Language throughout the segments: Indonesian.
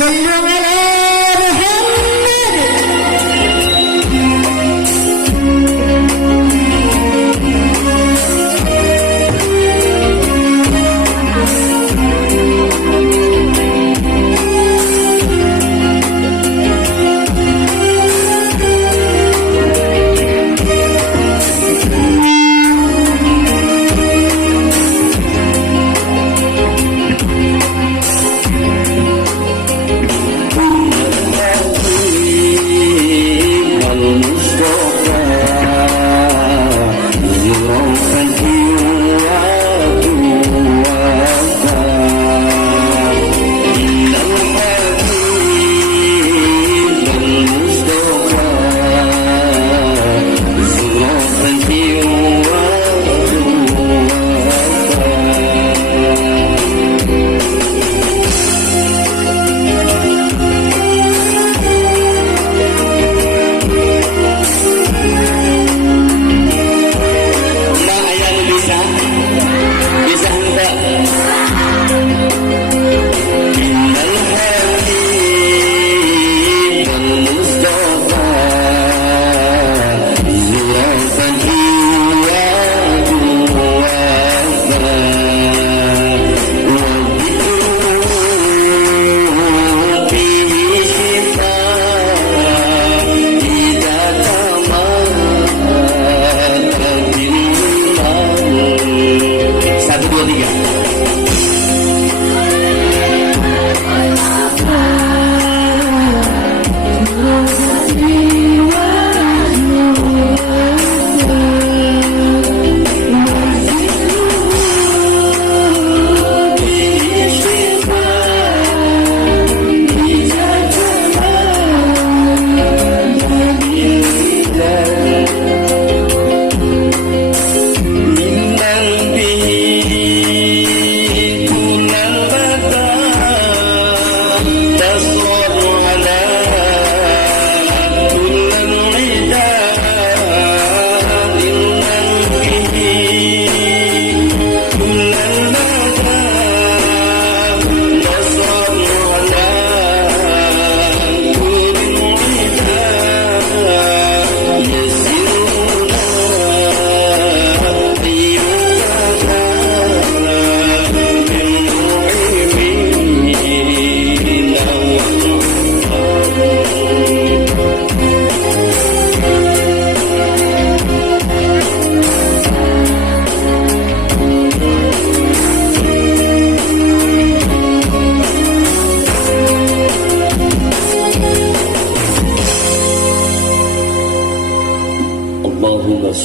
صلوا على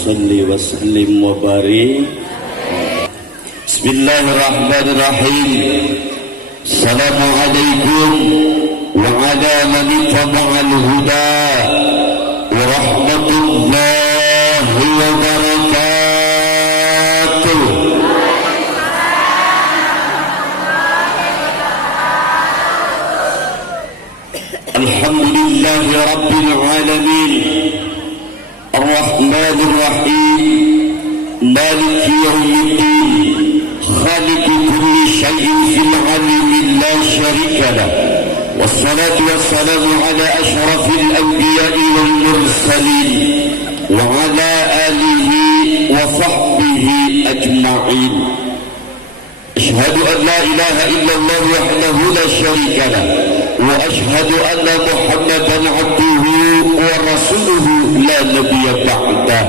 salli wa sallim wa barik. Bismillahirrahmanirrahim. Assalamualaikum wa ala man ittaba'al huda wa rahmatullahi wa barakatuh. Alhamdulillahi rabbil alamin. الرحمن الرحيم مالك يوم الدين خالق كل شيء في العالم لا شريك له والصلاة والسلام على أشرف الأنبياء والمرسلين وعلى آله وصحبه أجمعين. أشهد أن لا إله إلا الله وحده لا شريك له وأشهد أن محمدا عبده ورسوله لا نبي بعده.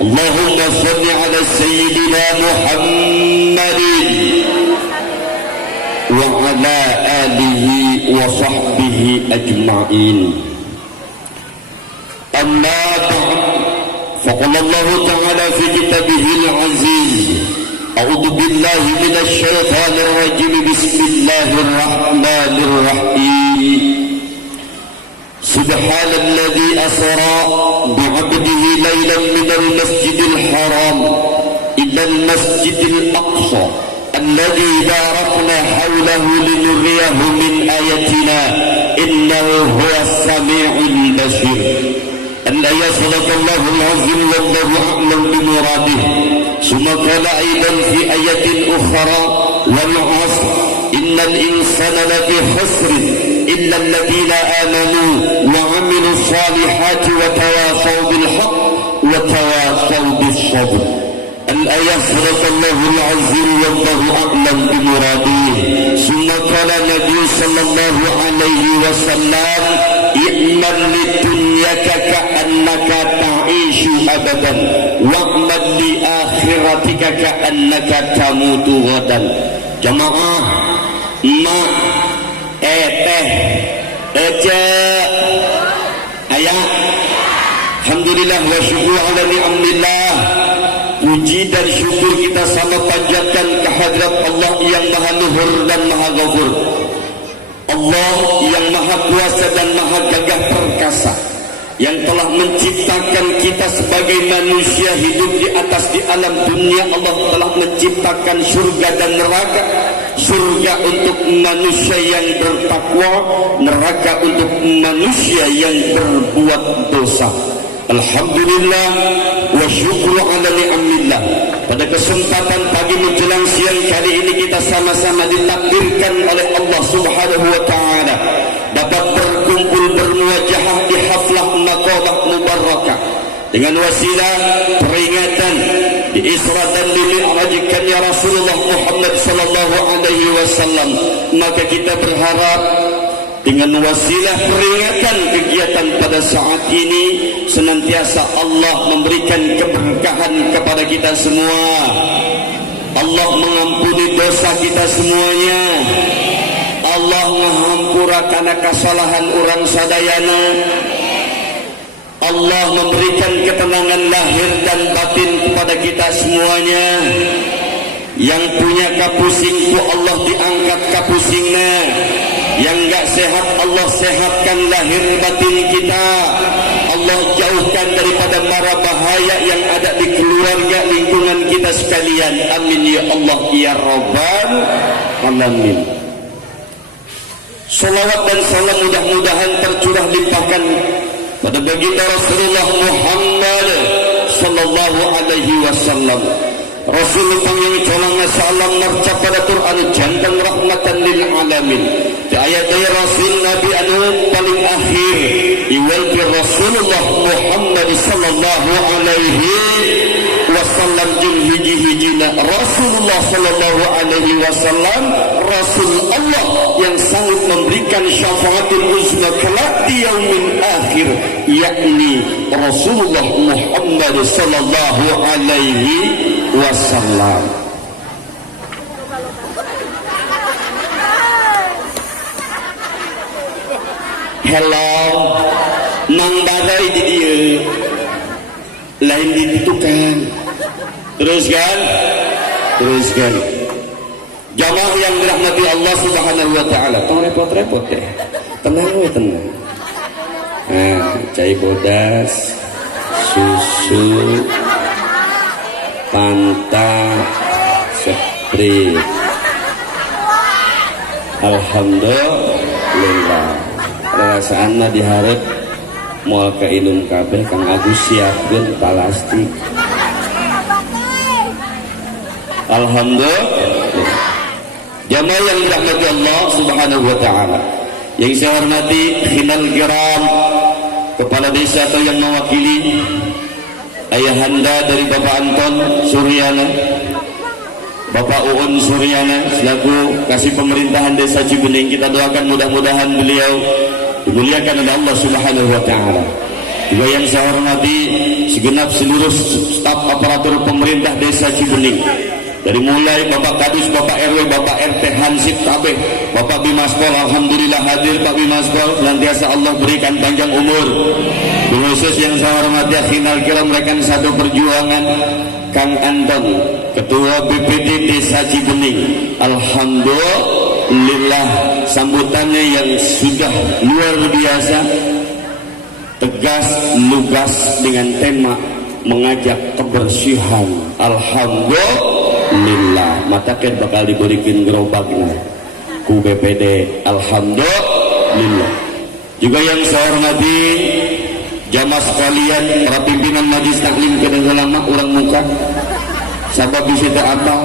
اللهم صل على سيدنا محمد وعلى آله وصحبه أجمعين. أما بعد فقال الله تعالى في كتابه العزيز أعوذ بالله من الشيطان الرجيم بسم الله الرحمن الرحيم. سبحان الذي أسرى بعبده ليلا من المسجد الحرام إلى المسجد الأقصى الذي باركنا حوله لنريه من آياتنا إنه هو السميع البصير. الآية صدق الله العظيم والله أعلم بمراده. ثم قال أيضا في آية أخرى والعصر إن الإنسان لفي خسر إلا الذين آمنوا وعملوا الصالحات وتواصوا بالحق وتواصوا بالصبر. الآية صدق الله العظيم والله أعلم بمراده. ثم قال النبي صلى الله عليه وسلم اعمل لدنياك كأنك تعيش أبدا واعمل لآخرتك كأنك تموت غدا. Jamaah, mak, teh, ece, ayah, alhamdulillah wa syukur ala ni'amillah. Puji dan syukur kita sama panjatkan kehadrat Allah yang maha luhur dan maha ghafur, Allah yang maha kuasa dan maha gagah perkasa, yang telah menciptakan kita sebagai manusia hidup di atas di alam dunia. Allah telah menciptakan surga dan neraka. Surga untuk manusia yang bertakwa, neraka untuk manusia yang berbuat dosa. Alhamdulillah wa syukru ala ni'amillah. Pada kesempatan pagi menjelang siang kali ini kita sama-sama ditakdirkan oleh Allah Subhanahu wa taala dapat berkumpul bermuajahah di haflah naqabah mubarakah dengan wasilah peringatan di Isra dan Mi'rajkan ya Rasulullah Muhammad sallallahu alaihi wasallam. Maka kita berharap dengan wasilah peringatan kegiatan pada saat ini senantiasa Allah memberikan keberkahan kepada kita semua. Allah mengampuni dosa kita semuanya. Allah mengampura karena kesalahan orang sadayana. Allah memberikan ketenangan lahir dan batin kepada kita semuanya. Yang punya kapusingku Allah diangkat kapusingnya. Yang enggak sehat Allah sehatkan lahir batin kita. Allah jauhkan daripada mara bahaya yang ada di keluarga lingkungan kita sekalian. Amin ya Allah ya Rabbal alamin. Salawat dan salam mudah-mudahan tercurah limpahkan pada baginda Rasulullah Muhammad sallallahu alaihi wasallam. Rasul yang colang salam marca pada Quran jantan rahmatan lil alamin. Di ayat Rasul Nabi anu paling akhir iwal bi Rasulullah Muhammad sallallahu alaihi wasallam jeung hiji-hijina Rasulullah sallallahu alaihi wasallam Rasul Allah yang sanggup memberikan syafaatul uzma kelak di yaumil akhir, yakni Rasulullah Muhammad sallallahu alaihi wasallam. Hello, nang badai di dia, lain ditentukan. Teruskan. Jamaah yang dirahmati Allah Subhanahu wa taala, tong repot-repot deh. Tenang we tenang. Cai bodas, susu, Fanta, Sprite. Alhamdulillah. Rasaanna diharap moal ka inum kabeh Kang Agus siapkeun plastik. Alhamdulillah. Jamaah yang dirahmati Allah Subhanahu wa taala. Yang saya hormati Khinal Kiram, kepala desa atau yang mewakili ayahanda dari Bapak Anton Suryana, Bapak Uun Suryana selaku kasih pemerintahan desa Cibening, kita doakan mudah-mudahan beliau dimuliakan oleh Allah Subhanahu wa taala. Juga yang saya hormati segenap seluruh staf aparatur pemerintah desa Cibening, dari mulai Bapak Kadus, Bapak RW, Bapak RT, Hansip KB, Bapak Bimaspol, alhamdulillah hadir Pak Bimaspol, senantiasa Allah berikan panjang umur. Khusus yang saya hormati Khinal Kiram rekan satu perjuangan Kang Anton, Ketua BPD Desa Cibening, alhamdulillah sambutannya yang sudah luar biasa, tegas, lugas dengan tema mengajak kebersihan. Alhamdulillah, matakan bakal diberikan gerobaknya ku BPD. Alhamdulillah. Juga yang saya hormati jamaah sekalian, para pimpinan Majelis Taklim Kedeng Ulama urang muka sabab bisa apal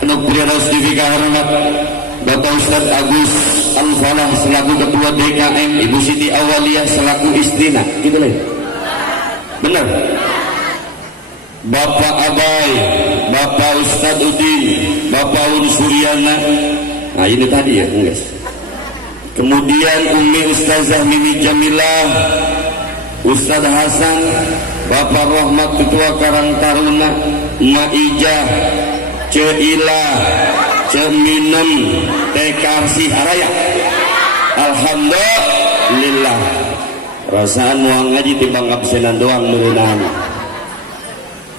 anu priaros divika hormat Bapak Ustaz Agus Al-Falah selaku ketua DKM, Ibu Siti Awaliyah selaku istrina, gitu lah. Benar? Bapak Abai, Bapak Ustadz Udin, Bapak Un Suryana. Nah ini tadi ya guys. Kemudian Umi Ustazah Mimi Jamilah, Ustadz Hasan, Bapak Rahmat Ketua Karang Taruna, Ma Ijah, Ceila, Ceminem, Tekarsi Araya. Alhamdulillah. Rasaan uang ngaji timbang absenan doang merenang.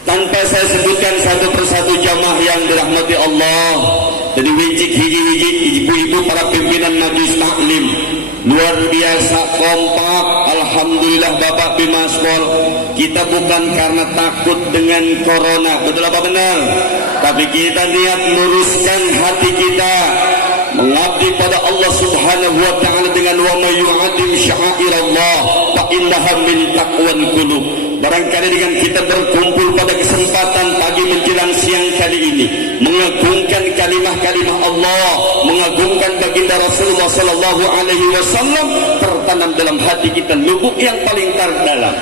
Tanpa saya sebutkan satu persatu jamaah yang dirahmati Allah, dari wujud hiji-hiji ibu-ibu para pimpinan majelis taklim luar biasa kompak. Alhamdulillah Bapak Bimaskol, kita bukan karena takut dengan corona, betul apa benar? Tapi kita niat meluruskan hati kita mengabdi pada Allah Subhanahu wa taala dengan wa may yu'azzim sya'airallah fa innaha min taqwal qulub. Barangkali dengan kita berkumpul pada kesempatan pagi menjelang siang kali ini mengagungkan kalimah-kalimah Allah, mengagungkan baginda Rasulullah sallallahu alaihi wasallam, tertanam dalam hati kita lubuk yang paling terdalam.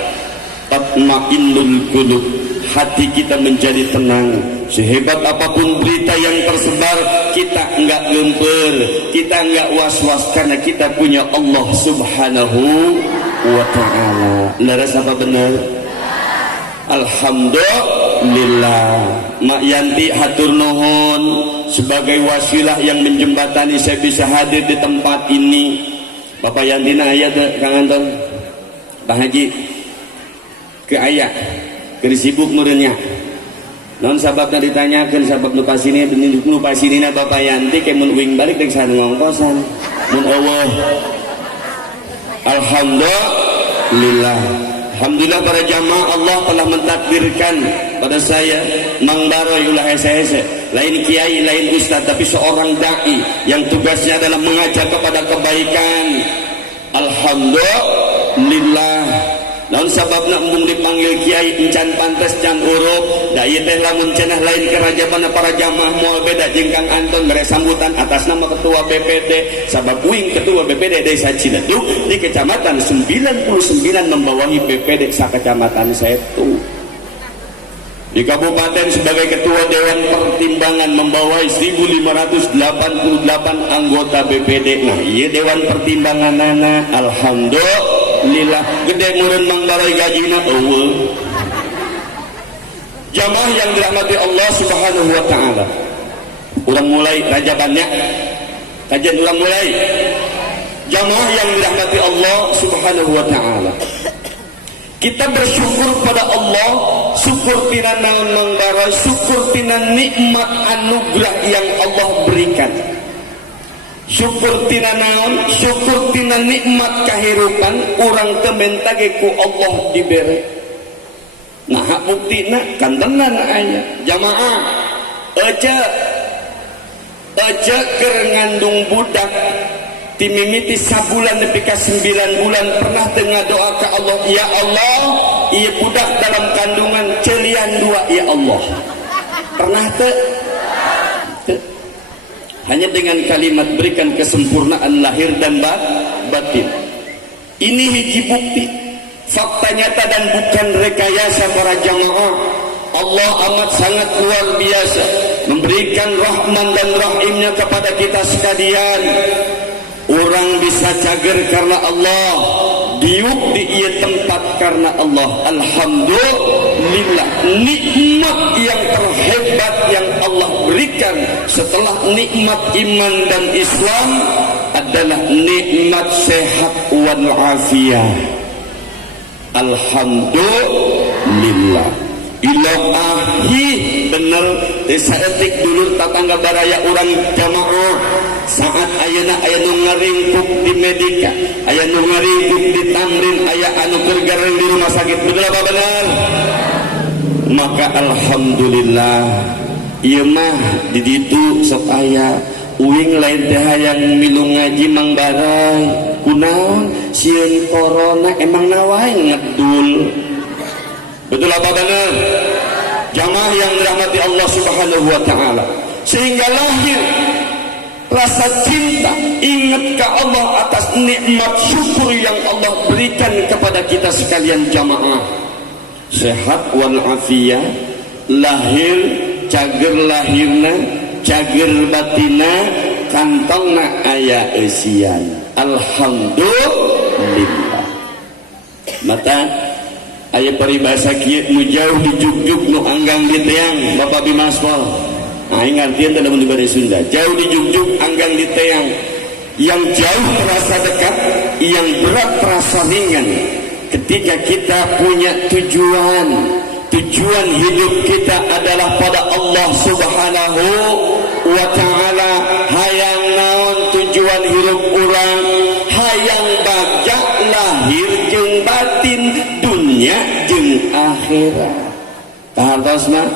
Tatma'innul qulub, hati kita menjadi tenang. Sehebat apapun berita yang tersebar, kita enggak gempar, kita enggak was-was karena kita punya Allah Subhanahu wa taala. Laras apa benar? Alhamdulillah. Mak Yanti hatur nuhun sebagai wasilah yang menjembatani saya bisa hadir di tempat ini. Bapak Yanti na aya teh Kang Anton? Pak Haji ke aya keur sibuk nureunnya. Non sababna ditanyakeun sabab nu pasini nu pasinina Bapak Yanti ke mun uing balik dek sana ngongkosan. Mun Allah. Alhamdulillah. Alhamdulillah para jamaah, Allah telah mentakdirkan pada saya Mang Baroy ulah hese-hese, lain kiai, lain ustaz, tapi seorang dai yang tugasnya adalah mengajak kepada kebaikan. Alhamdulillah. Namun sababna embung dipanggil kiai encan pantes can urup, da ieu teh lamun cenah lain kerajaan para jamaah moal beda jeung Kang Anton mere sambutan atas nama ketua BPD, sabab uing ketua BPD Desa Ciledug di kecamatan 99 membawahi BPD sakecamatan Setu. Di kabupaten sebagai ketua Dewan Pertimbangan membawahi 1588 anggota BPD. Nah, ieu Dewan Pertimbanganana alhamdulillah gede mureun Mang Baroy gajina eueuh. Jamaah yang dirahmati Allah Subhanahu wa taala. Urang mulai rajabannya. Kajian urang mulai. Jamaah yang dirahmati Allah Subhanahu wa taala. Kita bersyukur pada Allah, syukur tina naon Mang Baroy, syukur tina nikmat anugerah yang Allah berikan. Syukur tina naon, syukur tina nikmat kahirupan urang teu mentage ku Allah dibere. Nah buktina kan tenan aya jamaah aja keur ngandung budak ti mimiti sabulan nepi ka 9 bulan pernah teu ngadoa ka Allah, ya Allah ieu budak dalam kandungan celian 2 ya Allah. Pernah teu? Hanya dengan kalimat berikan kesempurnaan lahir dan batin. Ini hiji bukti, fakta nyata dan bukan rekayasa para jamaah. Allah amat sangat luar biasa memberikan rahman dan rahimnya kepada kita sekalian. Orang bisa cager karena Allah, diuk di ieu tempat karena Allah. Alhamdulillah, nikmat yang terhebat yang Allah berikan setelah nikmat iman dan Islam adalah nikmat sehat wal afiyah. Alhamdulillah. Ilahi bener saeutik dulur tatangga baraya urang jamaah saat ayeuna aya nu ngaringkuk di Medika, aya nu ngaringkuk di Tamrin, aya anu keur gareng di rumah sakit, betul apa benar? Maka alhamdulillah ieu mah di ditu sok aya uing lain teh hayang milu ngaji Mang Baroy. Kunaon sieun corona emang nawae ngedul. Betul apa benar? Jamaah yang dirahmati Allah Subhanahu wa taala. Sehingga lahir rasa cinta, ingat ke Allah atas nikmat syukur yang Allah berikan kepada kita sekalian jamaah. Sehat walafiat, lahir cager lahirna, cager batina, kantongna aya eusian. Alhamdulillah. Mata aya paribasa kieu nu jauh di jugjug nu anggang di teang Bapak Bimaspol. Aing ngartieun dalam bahasa Sunda. Jauh di jugjug anggang di teang. Yang jauh terasa dekat, yang berat terasa ringan. Ketika kita punya tujuan hidup kita adalah pada Allah Subhanahu wa ta'ala. Hayang naon tujuan hidup urang, hayang bagja lahir jeung batin, dunia jeung akhirat. Tahartosna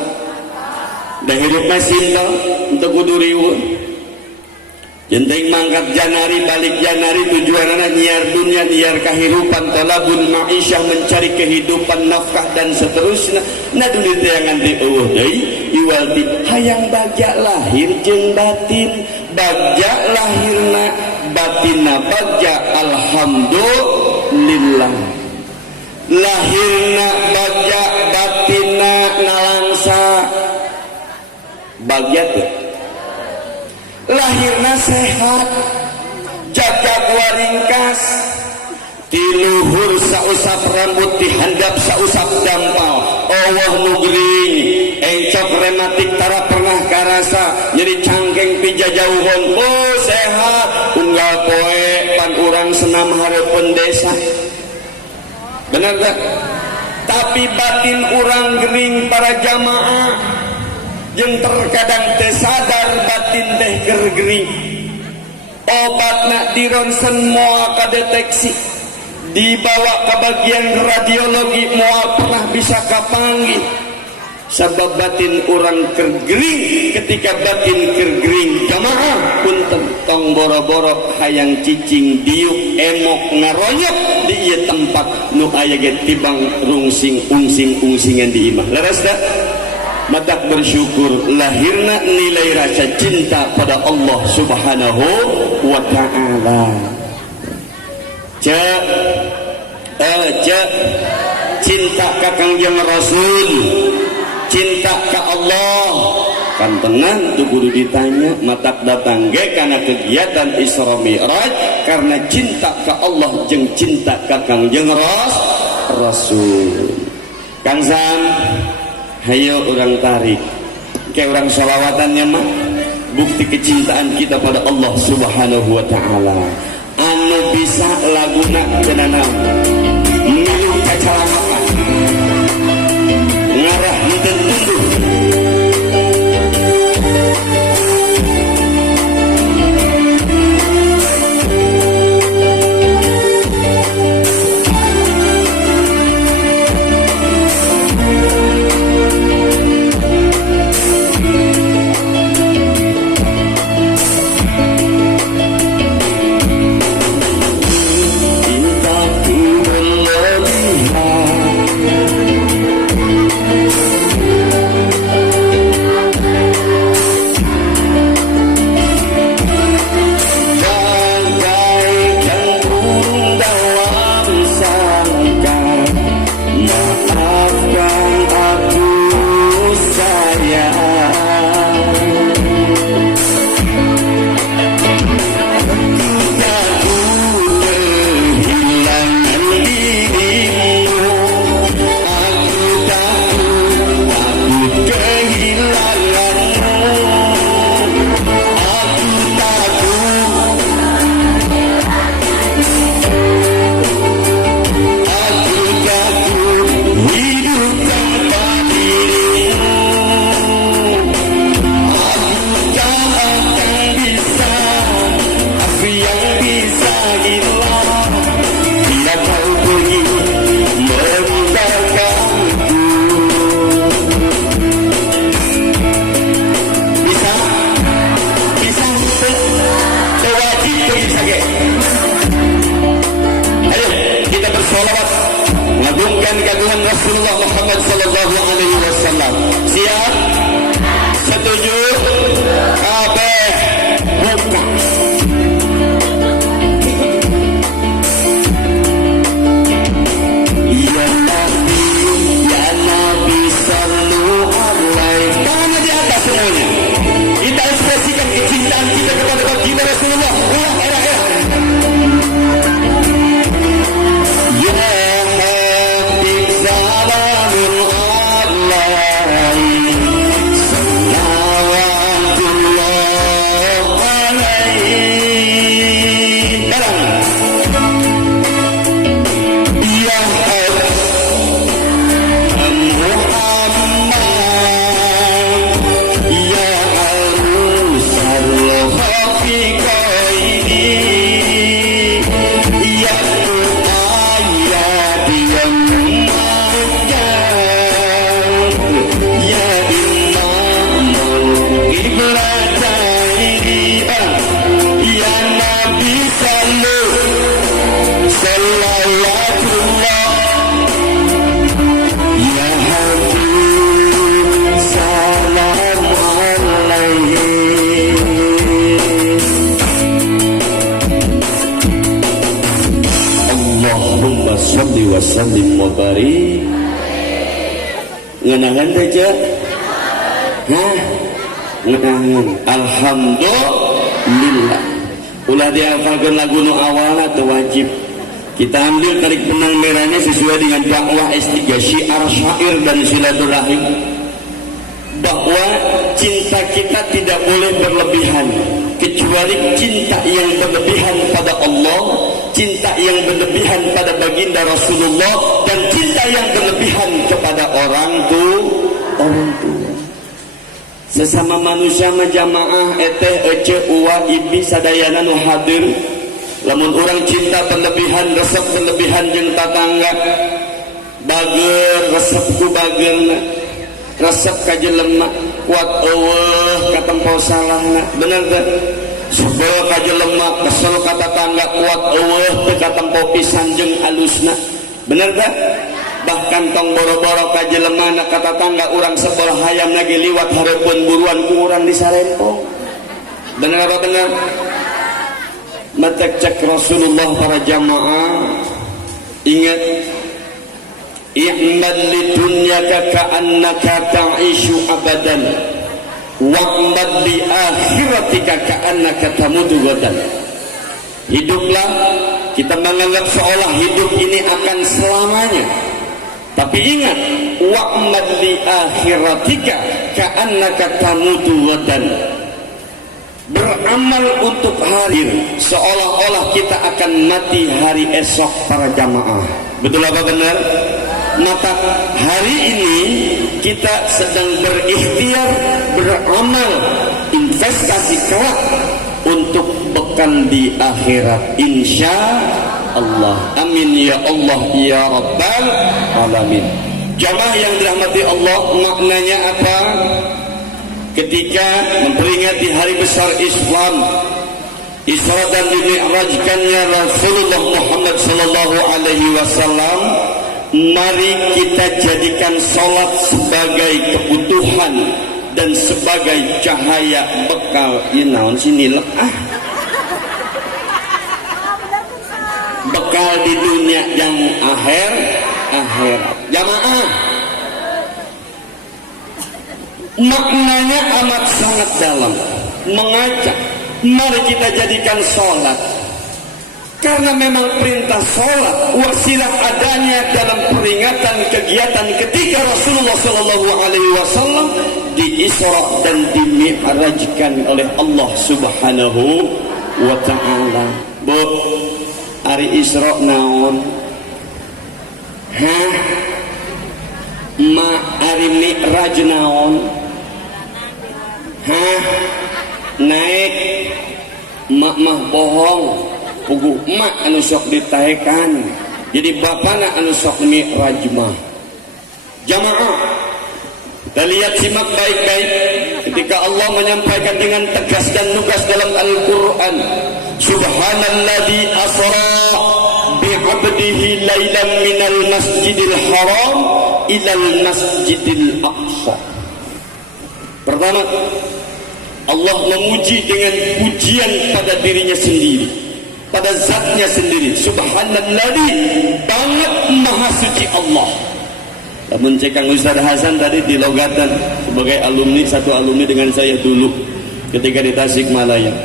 da hidup mah simpel, untuk kudu riweuh. Jenting mangkat janari balik janari, tujuanana nyiar dunia, nyiar kehidupan, talabul ma'isyah, mencari kehidupan, nafkah dan seterusnya. Nah dunia teangan di eueuh deui iwalti hayang bagja lahir jeung batin, bagja lahirna batinna bagja alhamdulillah. Lahirna bagja batinna nalangsa bagja teh lahirna sehat, jaga waringkas, tiluhur sausap rambut, dihandap sausap dampal, Allah nu gering, encok rematik tara pernah karasa, jadi cangkeng pija jauhon, oh sehat, unggal poe pan urang senam hareupeun desa. Benar tak? Tapi batin urang gering para jamaah, yang terkadang tersadar batin teh gergering. Obatna di ronsen moal kadeteksi, dibawa ke bagian radiologi moal pernah bisa kapanggih. Sabab batin orang gergering, ketika batin gergering jamaah punten tong boro-boro hayang cicing diuk emok ngaronyok di ieu tempat nu aya ge tibang rungsing ungsing-ungsingan di imah. Leres da? Mata bersyukur lahirna nilai rasa cinta pada Allah Subhanahu wa ta'ala. Cinta ka Kangjeng Rasul, cinta ka Allah. Kan tenang tuh kudu ditanya, matak datang ge kana kegiatan Isra Mi'raj karena cinta ka Allah jeung cinta ka Kangjeng Rasul. Kang Sam, hayo orang tarik kayak orang sholawatan mah bukti kecintaan kita pada Allah Subhanahu wa ta'ala. Anu bisa laguna cenana milu kacalakan ngarah henteu tunduh Rasulullah Muhammad sallallahu alaihi wasallam. Siap? Setuju? Kabeh buka wa sallim wa barik. Ngeunaheun teh ce? Hah? Ngeunaheun. Alhamdulillah. Ulah dihafalkeun lagu nu awalna teu wajib. Kita ambil tarik benang merahnya sesuai dengan dakwah S3 syiar syair dan silaturahim, bahwa cinta kita tidak boleh berlebihan, kecuali cinta yang berlebihan pada Allah, cinta yang berlebihan pada baginda Rasulullah, dan cinta yang berlebihan kepada orang tua. Sesama manusia jamaah eteh ece uwa ibi sadayana nu hadir, lamun orang cinta berlebihan, resep berlebihan jeung tatangga, bager resep ku bageurna, resep ka jelema, kuat eueuh ka tempo salahna, bener teh? Sebel ka jelema, kesel ka tatangga, kuat eueuh teu ka tempo pisan jeung alusna, bener teh? Bahkan tong boro-boro ka jelema na ka tatangga urang sebel hayam lagi liwat hareupeun buruan ku urang disarempong, bener apa bener? Matak cek Rasulullah para jamaah, ingat, i'mal lidunyaka ka'annaka ta'ishu abadan wa'mal li akhiratika ka'annaka tamutu ghadan. Hiduplah, kita menganggap seolah hidup ini akan selamanya, tapi ingat, wa'mal li akhiratika ka'annaka tamutu ghadan. Beramal untuk hari seolah-olah kita akan mati hari esok para jamaah. Betul apa benar? Maka hari ini kita sedang berikhtiar, beramal, investasi kelak untuk bekal di akhirat insya Allah. Amin ya Allah ya Rabbal Alamin. Jamaah yang dirahmati Allah, maknanya apa? Ketika memperingati hari besar Islam, Isra dan Mi'rajkannya Rasulullah Muhammad sallallahu alaihi wasallam, mari kita jadikan salat sebagai kebutuhan dan sebagai cahaya bekal. Inaon sini bekal di dunia yang akhirat. Jamaah, maknanya amat sangat dalam, mengajak mari kita jadikan sholat, karena memang perintah sholat wasilah adanya dalam peringatan kegiatan ketika Rasulullah SAW di Isra dan di Mi'rajkan oleh Allah Subhanahu wa Ta'ala. Bu, hari Isra naon? Hah? Ma hari Mi'raj naon? Hah? Naik mak mah bohong, puguh mak anu sok ditaekan, jadi bapana anu sok mi'raj mah. Jamaah, kita lihat simak baik-baik ketika Allah menyampaikan dengan tegas dan lugas dalam Al-Quran, Subhanalladzi asra bi'abdihi lailan minal masjidil haram ilal masjidil aqsa. Pertama, Allah memuji dengan pujian pada dirinya sendiri, pada zatnya sendiri. Subhanalladzi, banget maha suci Allah. Namun cek Kang Ustaz Hasan tadi di logatan sebagai alumni, satu alumni dengan saya dulu ketika di Tasikmalaya.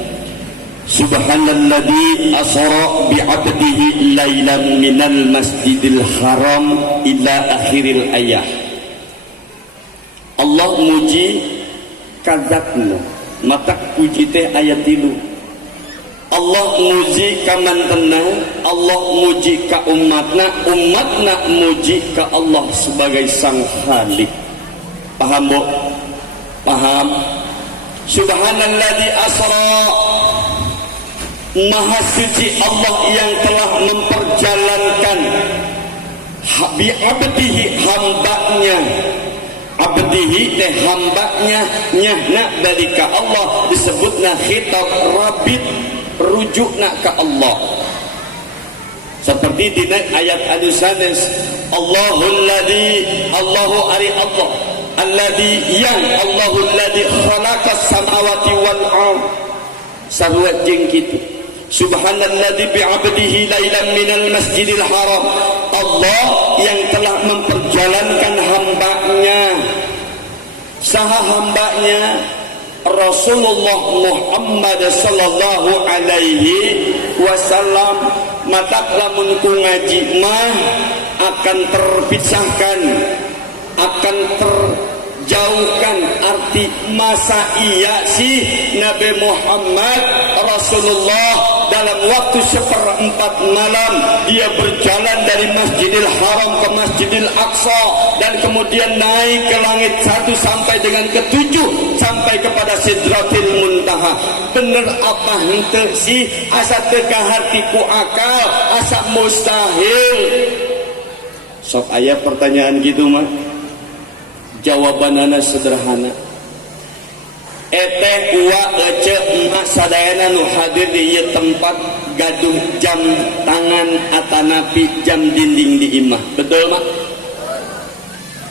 Subhanalladzi asra bi'abdihi lailan minal masjidil haram ila akhiril ayah. Allah muji kadzatna, mata puji teh ayat tilu. Allah muji ka mantena, Allah muji ka umatna, umatna muji ka Allah sebagai sang khalik. Paham bu? Paham? Subhanalladzi asra, maha suci Allah yang telah memperjalankan bi'abdihi, hambanya. Abdihi teh hambanya, nyahna dari ka Allah, disebutna khitab rabit, rujukna ka Allah. Seperti di ayat al-sanes, Allahul ladzi, Allahu ari Allah, alladzi yang Allahul ladzi khalaqas samawati wal ard. Sarua jeung kitu. Subhanalladzi bi'abdihi lailan minal masjidil haram. Allah yang telah memperjalankan hambanya. Saha hambanya? Rasulullah Muhammad sallallahu alaihi wasallam. Matak lamun ku ngaji mah akan terpisahkan, akan terjauhkan arti masa iya sih Nabi Muhammad Rasulullah dalam waktu seperempat malam dia berjalan dari Masjidil Haram ke Masjidil Aqsa dan kemudian naik ke langit 1 sampai dengan ke-7 sampai kepada Sidratil Muntaha. Bener apa henteu sih asa teu kaharti ku akal, asa mustahil. Sok aya pertanyaan gitu mah jawabanana sederhana. Eteh uwa ece emak sadayana nu hadir di ieu tempat gaduh jam tangan atanapi jam dinding di imah. Betul mak?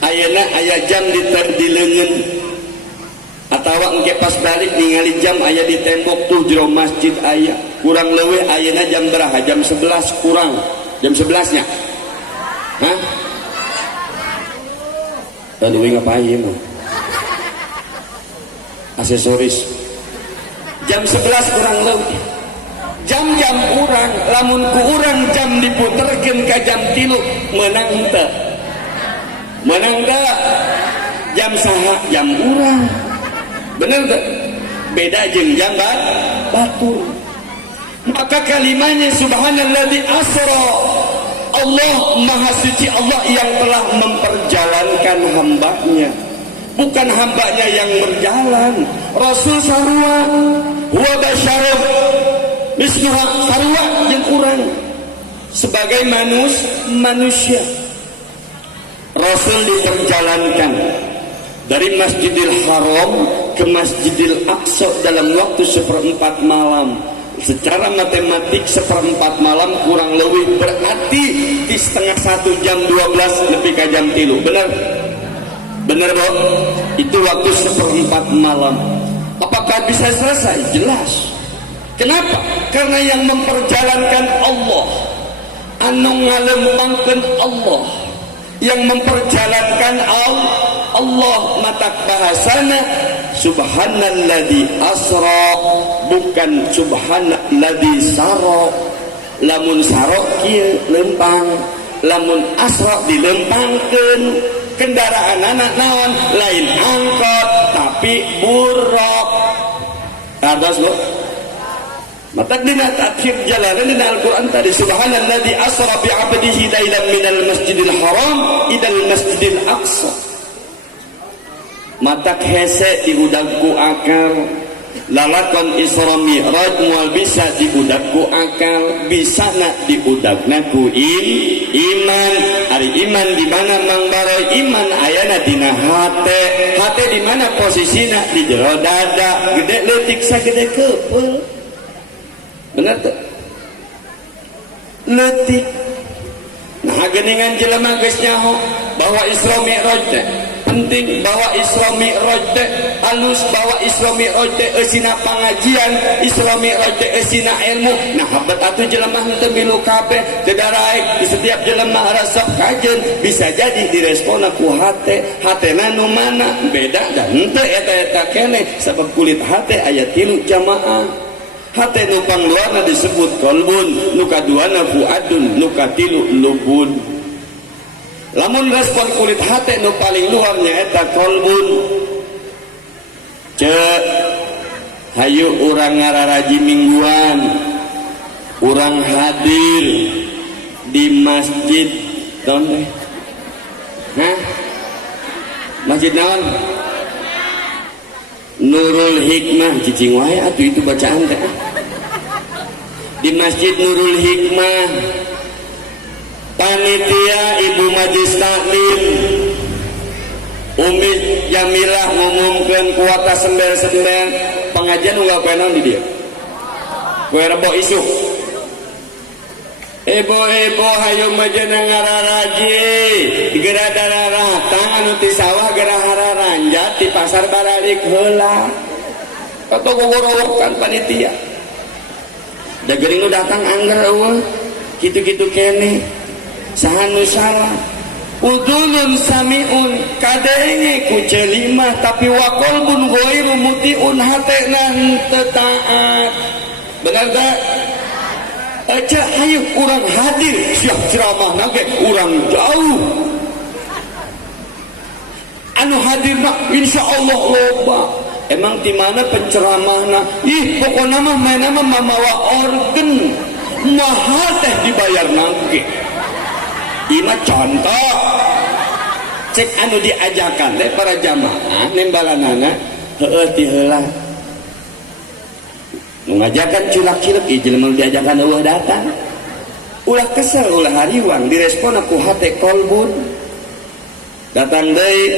Ayeuna aya jam di leungeun atawa engke pas balik ningali jam aya di tembok tuh jero masjid aya. Kurang leuwih ayeuna jam beraha? Jam 11 kurang. Jam 11 nya. Hah? Tadi ngapain mah? Aksesoris. Jam 11 kurang leuwih. Jam-jam urang, lamun ku urang jam diputerkeun ka jam 3 meunang henteu? Meunang teu? Jam saha? Jam urang. Bener teu? Beda jeung jam batur. Maka kalimahnya subhanalladzi asra. Allah maha suci, Allah yang telah memperjalankan hambanya, bukan hambanya yang berjalan. Rasul sarua huwa basyarun misluha, sarua jeung urang sebagai manusia. Rasul diperjalankan dari Masjidil Haram ke Masjidil Aqsa dalam waktu seperempat malam. Secara matematik seperempat malam kurang lebih berarti di setengah 1 jam 12 lebih ke jam 3. Benar? Benar bro? Itu waktu seperempat malam. Apakah bisa selesai? Jelas. Kenapa? Karena yang memperjalankan Allah, anu ngalempangkeun Allah, yang memperjalankan Allah matak bahasana subhanalladzi asra, bukan subhanalladzi sara. Lamun sara kieu lempang, lamun asra dilempangkeun. Kendaraan anak naon lain angkot tapi buruk. Adas lo. Matak dina tafsir Jalalain dina Al-Qur'an tadi subhanalladzi asra bi 'abdihi lailan minal masjidil haram ilal masjidil aqsa. Matak hese diudagku akal lalakon Isra Mi'raj moal bisa diudagku akal, bisa nak diudagna ku iman. Ari iman di mana Mang Baroy? Iman ayana dina hate. Hate di mana posisina? Di jero dada. Gede leutik sagede kepeul. Bener tuh? Leutik. Nah geuningan jelema geus nyaho bahwa Isra Mi'raj teh penting, bahwa Isra Mi'raj teh alus, bahwa Isra Mi'raj teh eusina pangajian, Isra Mi'raj teh eusina ilmu. Nah habat atuh jelema henteu milu kabeh teu daraek di setiap jelema resep kajeun bisa jadi diresponna ku hate. Hatena nu mana? Beda da henteu eta keneh sabab kulit hate aya 3 jamaah. Hate nu pangluarna disebut qalbun, nu kaduana fuadun, nu katilu lubun. Lamun respon kulit hate nu paling luar nyaeta qalbun. Cek hayu urang ngararaji mingguan, urang hadir di masjid naon teh? Hah? Masjid naon? Nurul Hikmah, cicing wae atuh itu bacaan teh. Di Masjid Nurul Hikmah, panitia Ibu Majlis Taklim Umi Jamilah ngumumkeun kuota sember-sember pengajian unggal poe naon di dieu? Poe Rebo isuk. Ibu-ibu hayu majana ngararaji geura dararatan anu ti sawah geura hararanjat di pasar baralik heula. Atau gogorowokan panitia. da geuning nu datang angger eueuh kitu-kitu kene saha nu salah. Udulun samiun kadenge ku celima tapi wa qalbun ghairu mutiun hatena teu taat. Benar tak? Aja hayu urang hadir siap ceramah nage urang jauh. Anu hadir mah insyaallah loba. Emang di mana penceramahna? Ih pokona mah maena mah mamawa organ. Mahal teh dibayar nage. Ima contoh cek anu diajakan teh para jamaah nembalanana heueuh ti heula nu ngajakan culak-cilek ieu jelema diajakan eueuh datang ulah kesel ulah hariwang direspon ku hate kolbun datang deui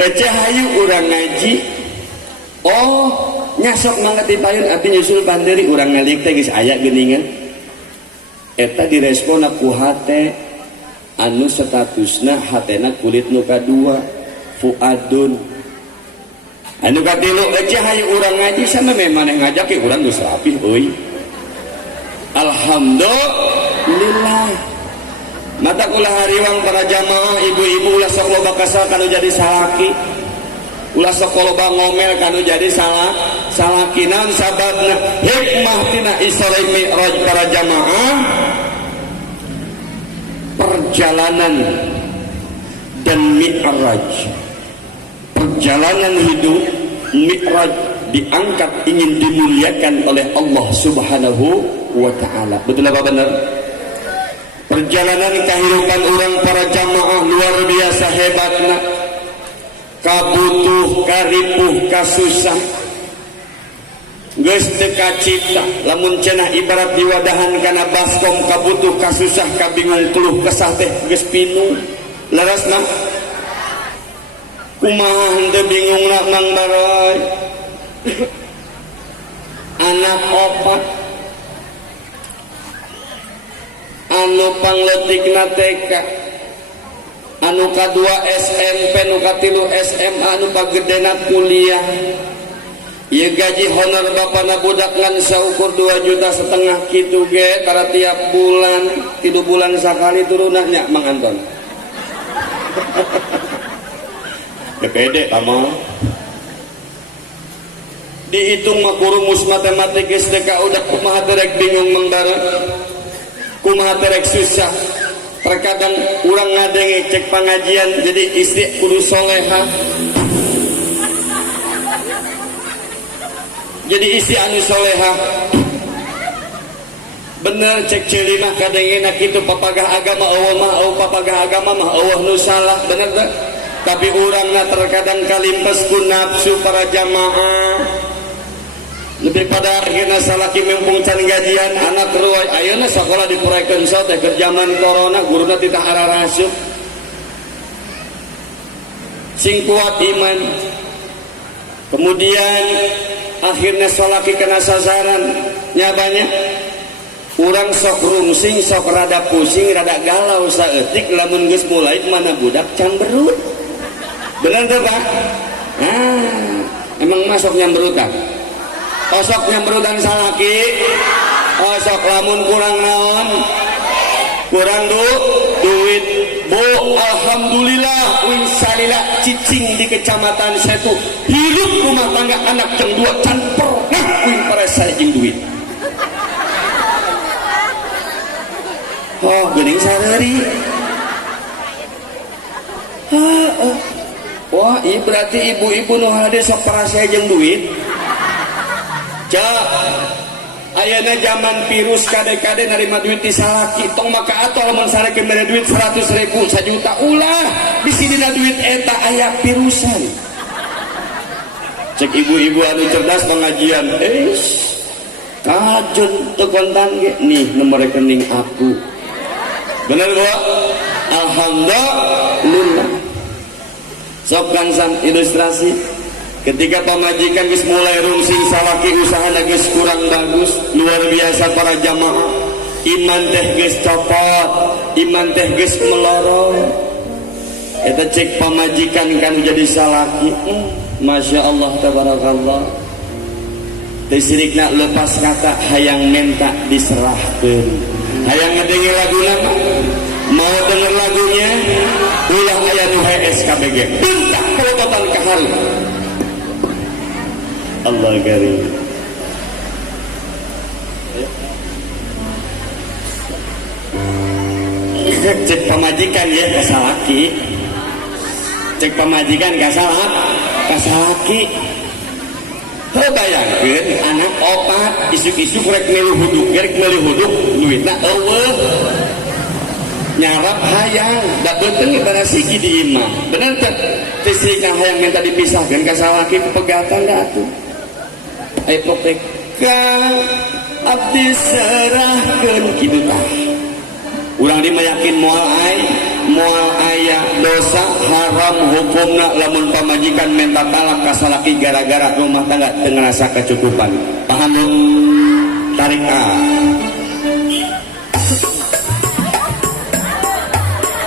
ece hayu urang ngaji oh nyasok mangga ti payun abdi nyusul pandeuri urang ngalik teh geus aya geuningan eta direspon ku hate anu statusna hatena kulit nu kadua fuadun anu katilu aja hayu urang ngaji sama memang ngajak ke urang geus rapih euy alhamdulillah mata kula hariwang para jamaah ibu-ibu ulah sok loba kasal kanu jadi salaki ulah sok loba ngomel kanu jadi salaki naon sababna hikmah tina Isra Mi'raj para jamaah perjalanan dan mi'raj perjalanan hidup mi'raj diangkat ingin dimuliakan oleh Allah subhanahu wa ta'ala betul apa benar? Perjalanan kehidupan orang para jamaah luar biasa hebatna kabutuh karipuh kasusah geus teu kacipta lamun cenah ibarat diwadahan kana baskom kabutuh kasusah kabingung keluh kesah teh geus pinuh larasna kumaha henteu bingungna Mang Baroy anak opat anu pangleutikna TK anu kadua SMP nu katilu SMA anu pagedena kuliah. Ieu gaji honor bapana budak ngan saukur 2,5 juta kitu ge tara tiap bulan 3 bulan sakali turunna nya Mang Anton. Pede tamal. Dihitung mah rumus matematikis teh ka udah kumaha teh rek bingung Mang Dara. Kumaha teh rek susah. Terkadang urang ngadenge cek pengajian jadi istri kudu solehah. Jadi istri anu solehah bener cek celimah kadengena kitu papagah agama eueuh mah eueuh papagah agama mah eueuh nu salah bener teh tapi urangna terkadang kalimpes ku nafsu para jamaah lebih pada akhirna salaki mumpung can gajian anak ruwai ayeuna sakola diproyekeun sae teh keur zaman corona guruna titah ararasup sing kuat iman kemudian akhirnya salaki kena sasaran nyabanya urang sok rungsing sok rada pusing rada galau saeutik lamun geus mulai mana budak camberut bener teh Pak emang masuk nyamberutan osok nyamberutan salaki osok lamun kurang naon kurang duit bu alhamdulillah wing salila cicing di kecamatan Setu hidup rumah tangga anak jeng 2 can pernah wing paresa jeung duit oh geuning sareuri wah ieu berarti ibu-ibu nu hade sok paresa jeung duit ayeuna zaman virus kade-kade narima duit di salaki tong maka atol mun sarekeun mere duit 100.000 1 juta ulah bisi dina duit eta aya virusan cek ibu-ibu anu cerdas pengajian kajun teu kontan ge nih nomor rekening aku bener gua alhamdulillah sok kansam ilustrasi ketika pamajikan geus mulai rungsing salaki usahana geus kurang bagus luar biasa para jamaah iman teh geus copot iman teh geus melorong eta cek pamajikan kan jadi salaki Masya Allah tabarakallah Tisirikna lepas kata hayang minta diserahkan, hayang ngedengi laguna mau denger lagunya ulah aya nu SKBG bentak pelototan kaharu Allah karim. Cek pamajikan ya kasalaki, cek pamajikan kasalaki. Bayangkan anak opat isuk-isuk rek melu huduk duitna eueuh nyarap hayang da beuteung ibarat siki di imah bener teh tisrikna hayang minta dipisahkeun ka salaki pegatan da atuh aya popek ka abdi serahkeun kitu tah urang dimayakin moal aya dosa haram hukumna lamun pamajikan minta talak ka salaki gara-gara rumah tangga teu ngarasa kecukupan. Paham lu? Tarik A.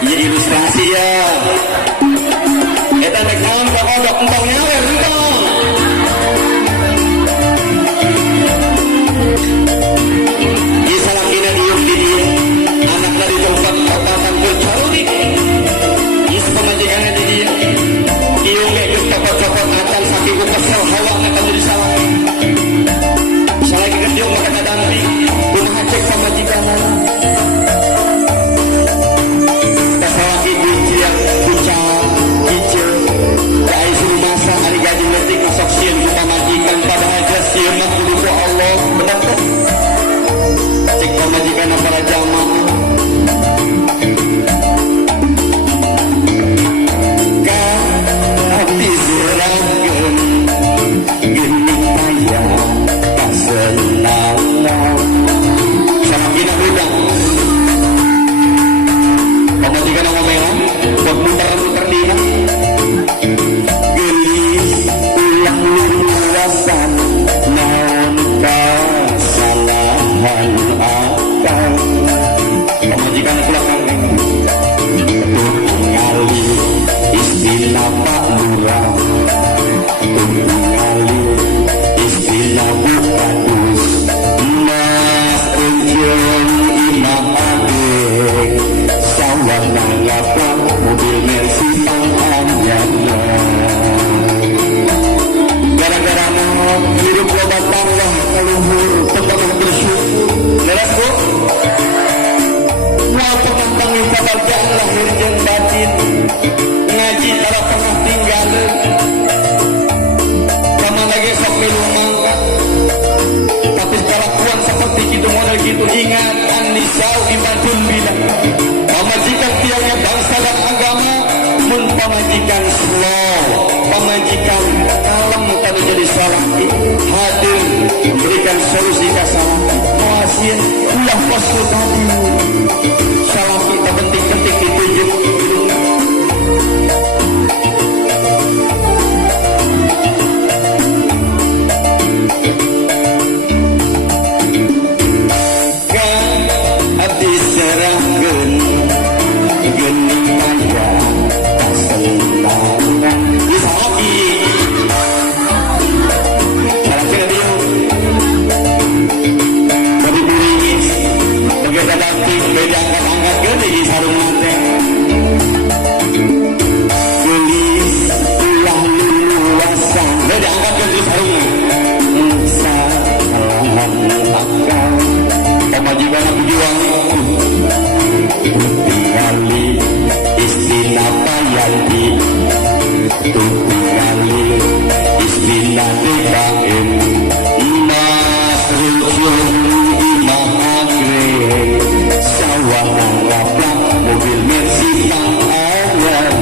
Ieu ilustrasi ya. Eta rek naon ka kodok entong nyawer entong. Ieu salakina diuk di dieu. Anakna di tempat opatan keur carulik. Ieu pamajikanna di dieu. Ieu ge geus copot-copot acan saking kesel hawa na jadi salah. Salaki geus diuk maka dadanti. Kumaha cek pamajikanna. Salaki kuncian kucang hijau. Dai suruh masa hari gaji letik masuk sieun ku pamajikan padahal geus sieun mah kudu ku Allah. Bener teh. Cek pamajikanna para jamaah. Pamajikan slow, pamajikan kalem tadi jadi salaki hadir memberikan solusi ke salaki muasin ulah posko tadi salaki tak penting-penting ditunjuk kan abdi serahkeun geuning maya pamajikan berjuang tinggali istina payanti tinggali istina DKM mas runcung imam agreng sawah ngaplak mobil Mercy pangawan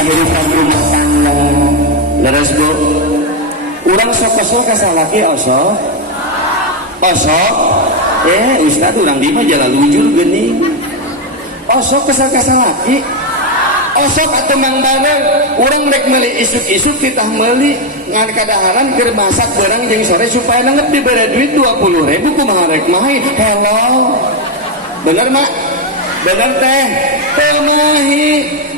kehidupan rumah tangga leres bu urang sok-sok kasalaki osok ustad urang di mah jalan lujur geuning osok kasalaki osok atuh mang bareng urang rek meuli isuk-isuk kita meuli ngan kadaharan keur masak beurang jeung sore supaya nanget dibere duit 20.000 kumaha rek main hello bener mak bener teh temahi.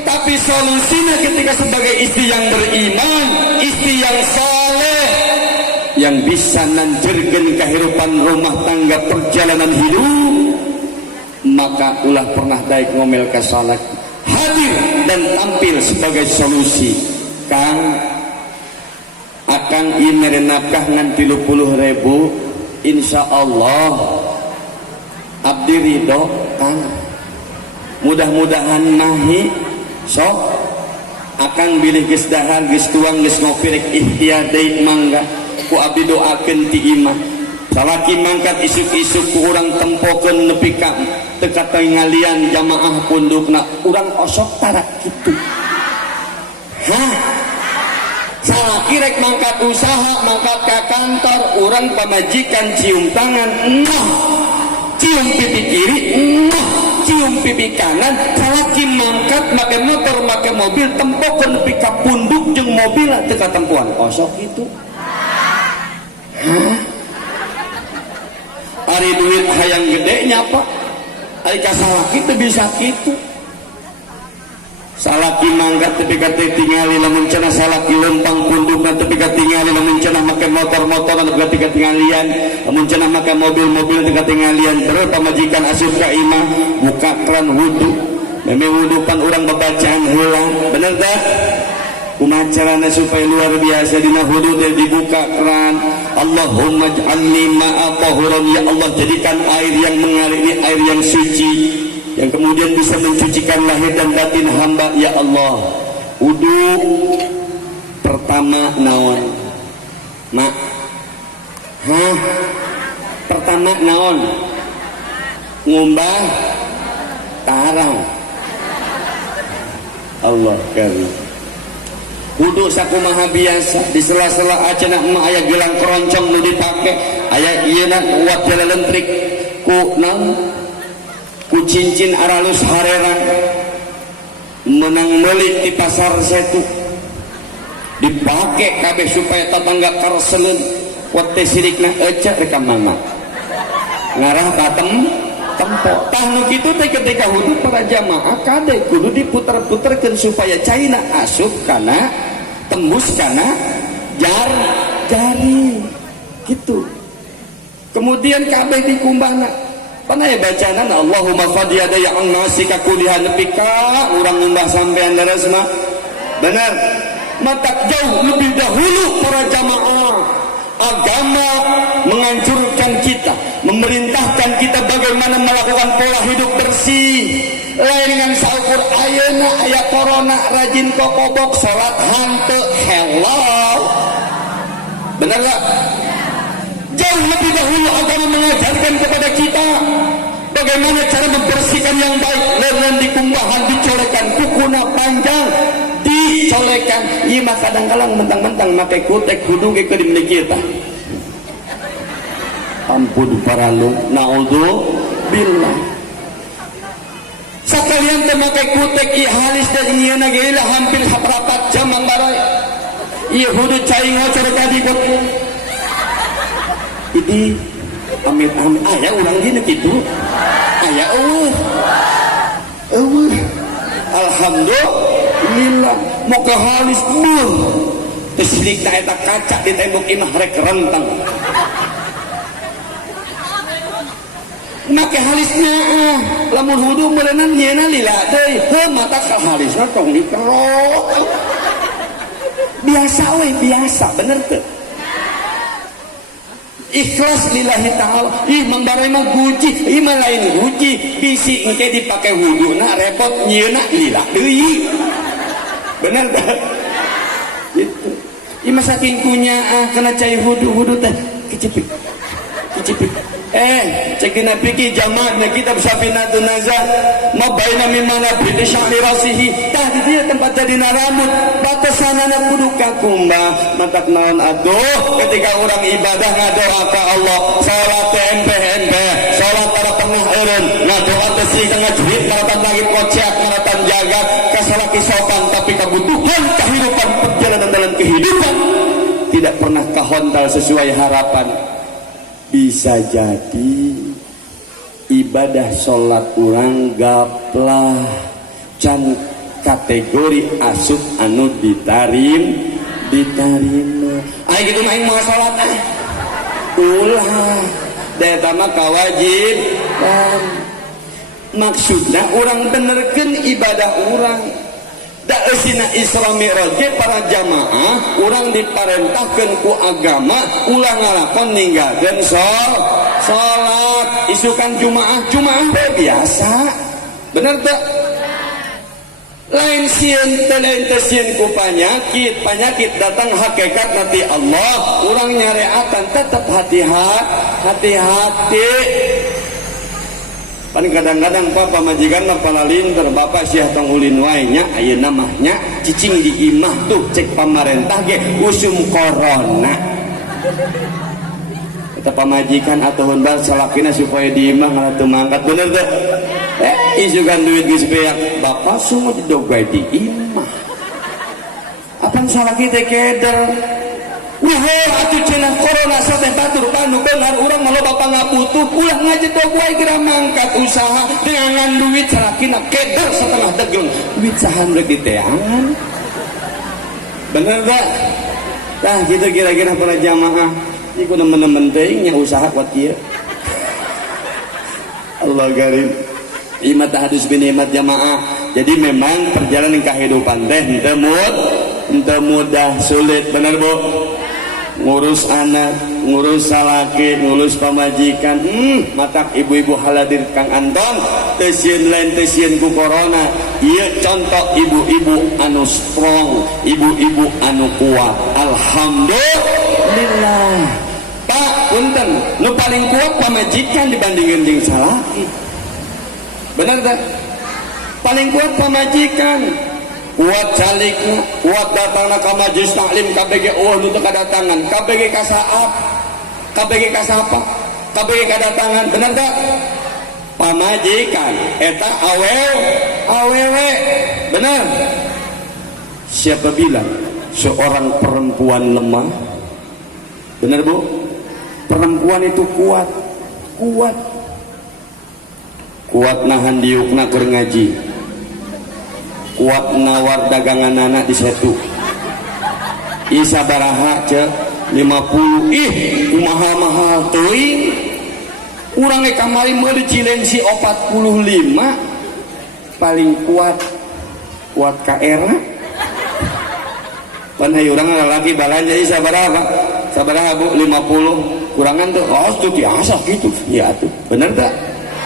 Tapi solusinya ketika sebagai istri yang beriman, istri yang saleh, yang bisa nanjurkeun kehidupan rumah tangga perjalanan hidup, maka ulah pernah daek ngomel ka salat, hadir dan tampil sebagai solusi. Kang akan imere nafkah ngan 30.000, insyaallah abdi ridho Kang. Mudah-mudahan mahi sok akan bilih geus dahar geus tuang geus ngopi rek ikhtiar deui mangga ku abdi doakeun ti imah. Salaki mangkat isuk-isuk ku urang tempokeun nepi ka teka ngalian jamaah pundukna urang osok tara kitu. Hah? Salaki rek mangkat usaha, mangkat ka kantor, urang pamajikan cium tangan, cium pipi kiri, cium pipi kanan. Salaki mangkat make motor, make mobil, tempokeun nepi ka punduk jeung mobil teu katempuan osok kitu. Hah? Ari duit hayang gede nyapa, ari ka salaki teu bisa kitu. Salaki mangkat tepi ka tingali lamun cenah salaki lempang pundukna tepi ka tingali lamun cenah make motor-motoran tepi ka tingalian, lamun cenah make mobil-mobil tepi ka tingalian. Terus pamajikan asup ka imah buka keran wudu, meme wudupan urang babacaan heula, bener tah? Kumaha carana supaya luar biasa dina wudu teh dibuka keran. Allahumma ij'alni ma'a tahuran, ya Allah jadikan air yang mengalir ini air yang suci, yang kemudian bisa mencucikan lahir dan batin hamba, ya Allah. Wudu pertama naon? Mak. Hah? Pertama naon? Ngumbah tarang. Allah karim. Wudu sakumaha biasa di sela-sela acenah mah aya gelang keroncong nu dipake, aya ieuna uap jalalentrik ku naon? Ku cincin aralus harerang menang meuli di pasar setu dipake kabeh supaya tetangga karseleun wate sirikna ecek rek mama ngarah ka tempo. Tah nu kitu teh ketika wudu para jamaah kade kudu diputer-puterkeun supaya caina asup kana tembus kana jari gitu. Kemudian kabeh dikumbahna panaya bacaan Allahumma fadiyadaya an masika kulihan nepika urang ngumbah sampean daresna benar. Mata jauh lebih dahulu para jamaah agama menganjurkan kita, memerintahkan kita bagaimana melakukan pola hidup bersih. Lain dengan saukur ayeuna aya corona rajin kokobok salat hanteu hello. Benar enggak? Jauh lebih dahulu agama mengajarkan kepada kita bagaimana cara membersihkan yang baik. Lain dikumbahan, dicolekan, kukuna panjang dicolekan. Ieu mah kadang-kadang mentang-mentang make kutek kudu ge keur dimiliki eta. Ampun para lu, naudzubillah. Sakalian teh make kutek ieu halis dan nyieuna ge hampir 4 jam mangbarai. Ieu hudu cai ngocor ka dikot. Ini amit-amit aya urang gini gitu aya alhamdulillah moga halis tersidik na eta kaca di tembok imah rek rentang make halisnya lamun wudu meureunna nyeuna lila deui heuh mata ka halisna tong dikerok biasa we biasa bener teu. Ikhlas lillahi ta'ala. Ih mangbarai mah guci, ih mah lain guci. Bisi engke dipake wudu na repot nyieuna lila deui. Bener tak? Gitu. Ih mah saking kunya kena cai wudu teh kicipik. Cek dina fikih jamaah kitab Safinatun Nazah mabaina mimana bi sya'ri rasihi tah di dia tempat jadina rambut batasanana kudu kakumbah matak naon aduh ketika orang ibadah ngadoa ka Allah salat empe salat para pernah eureun ngadoa teh sing ngajuit karatan langit kocak karatan jagat kasalaki sopan tapi kebutuhan kehidupan perjalanan dalam kehidupan tidak pernah kahontal sesuai harapan. Bisa jadi ibadah salat urang gaplah can kategori asup anu diterima. Ayo gitu main mau salat ulah da mah kawajiban. Maksudna urang benerkeun ibadah urang. Da eusina Isra Mi'raj ge para jamaah urang diparentahkeun ku agama ulah ngalakon ninggalkeun salat isukan Jumaah biasa. Bener teu? Lain sieun teu lain teu sieun ku penyakit datang hakikat nanti Allah urang nyareatan tetep hati-hati. Pan kadang-kadang papa majikan mah palalinter bapak sia tong ulin wae nya ayeuna mah nya cicing di imah tuh cek pamarentah ge usum corona. Eta pamajikan atuhun bar salakina supaya di imah ngalatu mangkat bener teh. Isukan duit geus beak bapak semua didogay di imah. Apan salaki teh keder. Wah, atuh cenah corona sateh batur panu benar urang mah loba pangabutuh ulah ngajedog wae geura mangkat usaha dengan duit salakina keder setengah degeng duit sahan rek diteangan. Bener tak? Tah gitu kira-kira para jamaah iku nemen-nemen teuing nya usaha kuat kieu. Allah karim. Imat hadis bin imat jamaah. Jadi memang perjalanan kehidupan teh henteu mudah, sulit, bener Bu? Ngurus anak, ngurus salaki, ngurus pamajikan, matak ibu-ibu haladir Kang Anton teu sieun lain teu sieun ku corona. Ieu contoh ibu-ibu anu strong, ibu-ibu anu kuat. Alhamdulillah. Pak, punten, nu paling kuat pamajikan dibandingkeun jeung salaki. Bener tak? Paling kuat pamajikan. Kuat calikna, kuat datangna ka majelis taklim KBG nu teu kadatangan, KBG kasaap, KBG kasapa, KBG kadatangan, bener tak? Pamajikan eta awewe, bener? Siapa bilang seorang perempuan lemah? Bener Bu? Perempuan itu kuat nahan diukna keur ngaji. Kuat nawar dagangan anak di setu isa baraha cek 50 mahal teuing urang ge kamari meureun Cileungsi 45 paling kuat ka era pan hayu urang lalaki balanja isa sabaraha Bu 50 kurangan tuh tuh biasa gitu ya tuh bener tak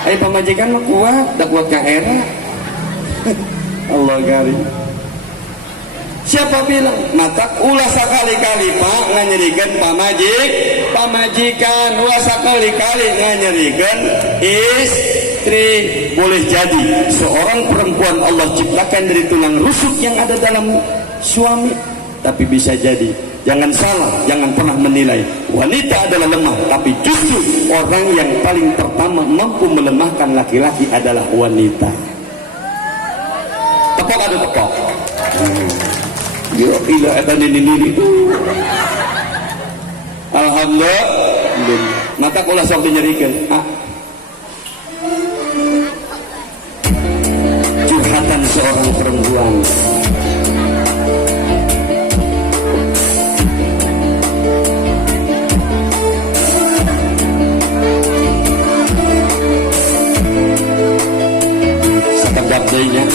aya pamajikan mah kuat da kuat ka era. Allah karim. Siapa bilang mata ulah sakali-kali Pak nganyerikeun pamajikan ulah sakali-kali nganyerikeun istri. Boleh jadi seorang perempuan Allah ciptakan dari tulang rusuk yang ada dalam suami, tapi bisa jadi jangan salah, jangan pernah menilai wanita adalah lemah, tapi justru orang yang paling pertama mampu melemahkan laki-laki adalah wanita. Tepok ada tepok. Ya ila eta nini. Alhamdulillah. Mata kula sok dinyerikeun. Curhatan seorang perempuan. Sategap deui nya.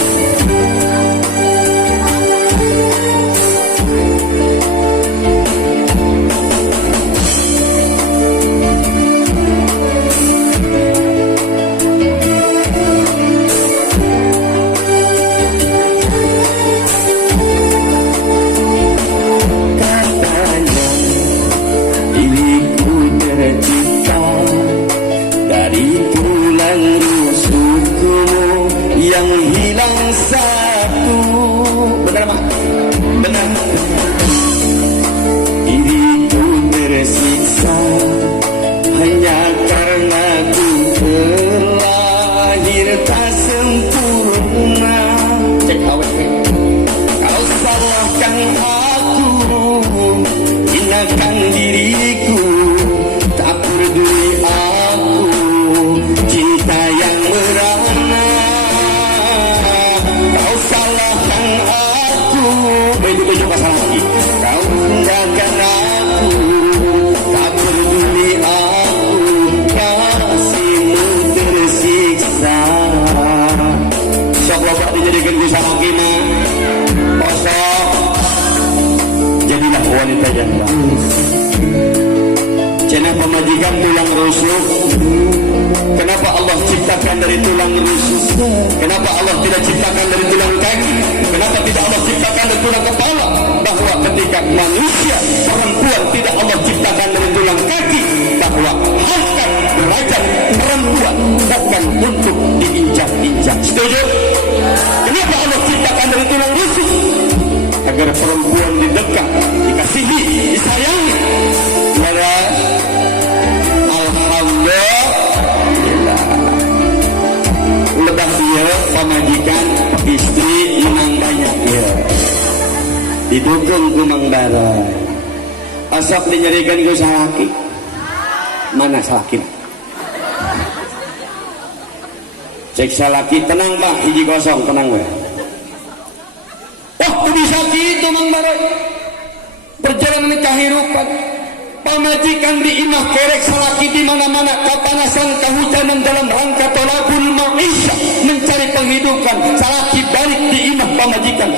Diriku tak peduli aku cinta yang wanita yang baik. Cenah pemajikan tulang rusuk. Kenapa Allah ciptakan dari tulang rusuk? Kenapa Allah tidak ciptakan dari tulang kaki? Kenapa tidak Allah ciptakan dari tulang kepala? Bahwa ketika manusia perempuan tidak Allah ciptakan dari tulang kaki, bahwa harkat derajat perempuan bukan untuk diinjak-injak. Setuju? Kenapa Allah ciptakan dari tulang rusuk? Agar perempuan didekat, dikasihi, disayangi. Waras, alhamdulillah, lebah dia pemajikan istri menang banyak ya. Didukung ku Mang Barai. Asap dinyerikan ku salaki. Mana salaki? Cek salaki, tenang Pak, hiji kosong, tenang we. Wah, bisa gitu Mang Barai. Perjalanan kehidupan. Pemajikan di imah kerek salaki di mana-mana, kapanasan kehujanan dalam rangka tolakul ma'isyah, mencari penghidupan. Salaki balik di imah pemajikan.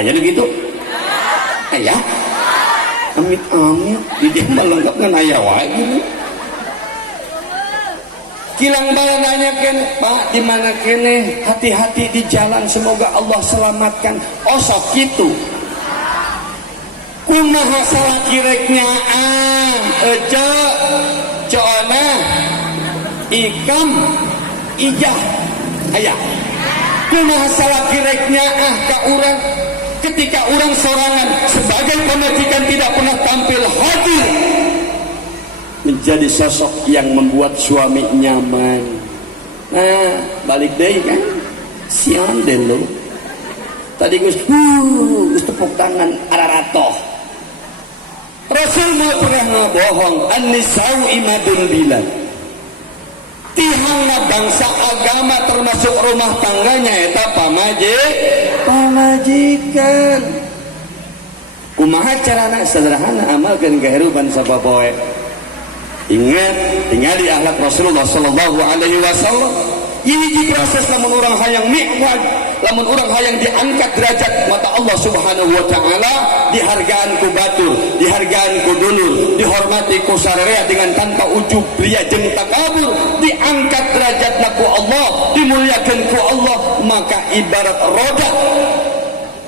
Ayah begitu? Ayah? Amit-amit, di dia melengkap dengan ayah wae gini. Kilang bala nanya kene, Pak, di mana kene? Hati-hati di jalan, semoga Allah selamatkan. Oh sok gitu. Kumaha salaki reknya eja coona ikam ijah aya. Kumaha salaki reknya ka urang ketika urang sorangan sebagai pemajikan tidak pernah tampil hadir menjadi sosok yang membuat suami nyaman. Nah, balik deh kan sian deh lo. Tadi gus tepuk tangan araratoh. Rasul mau pernah ngabohong. An-nisa'u imadul bilad. Tihangna bangsa agama termasuk rumah tangganya eta pamajikan. Kumaha carana sederhana amalkeun kehidupan sababoe. Ingat, tinggali akhlak Rasulullah sallallahu alaihi wasallam. Ini proses lamun urang hayang mi'raj, lamun urang hayang diangkat derajat mata Allah Subhanahu wa taala, dihargaan ku batur, dihargaan ku dulur, dihormati ku sararea dengan tanpa ujub ria jeung takabur, diangkat derajatna ku Allah, dimuliakeun ku Allah, maka ibarat roda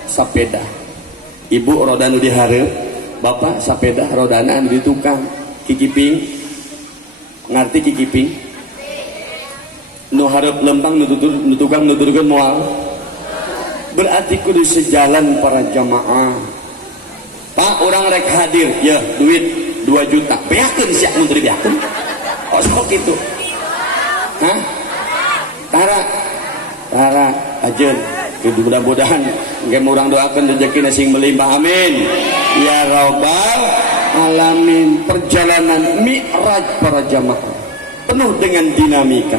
sapeda. Ibu roda nu dihareup, bapak sapeda rodana anu di tukang kikiping. Ngarti kikiping? Nu hareup lempang nu tukang nuturkeun moal. Berarti kudu sejalan para jamaah. Pak, orang rek hadir, ya duit 2 juta. Beakeun sia mun teu dibeakeun. Oh sok kitu. Hah? Tara ajeun. Mudah-mudahan engke urang doakeun rezekina sing melimpah. Amin. Ya rabbal alamin. Perjalanan mi'raj para jamaah penuh dengan dinamika.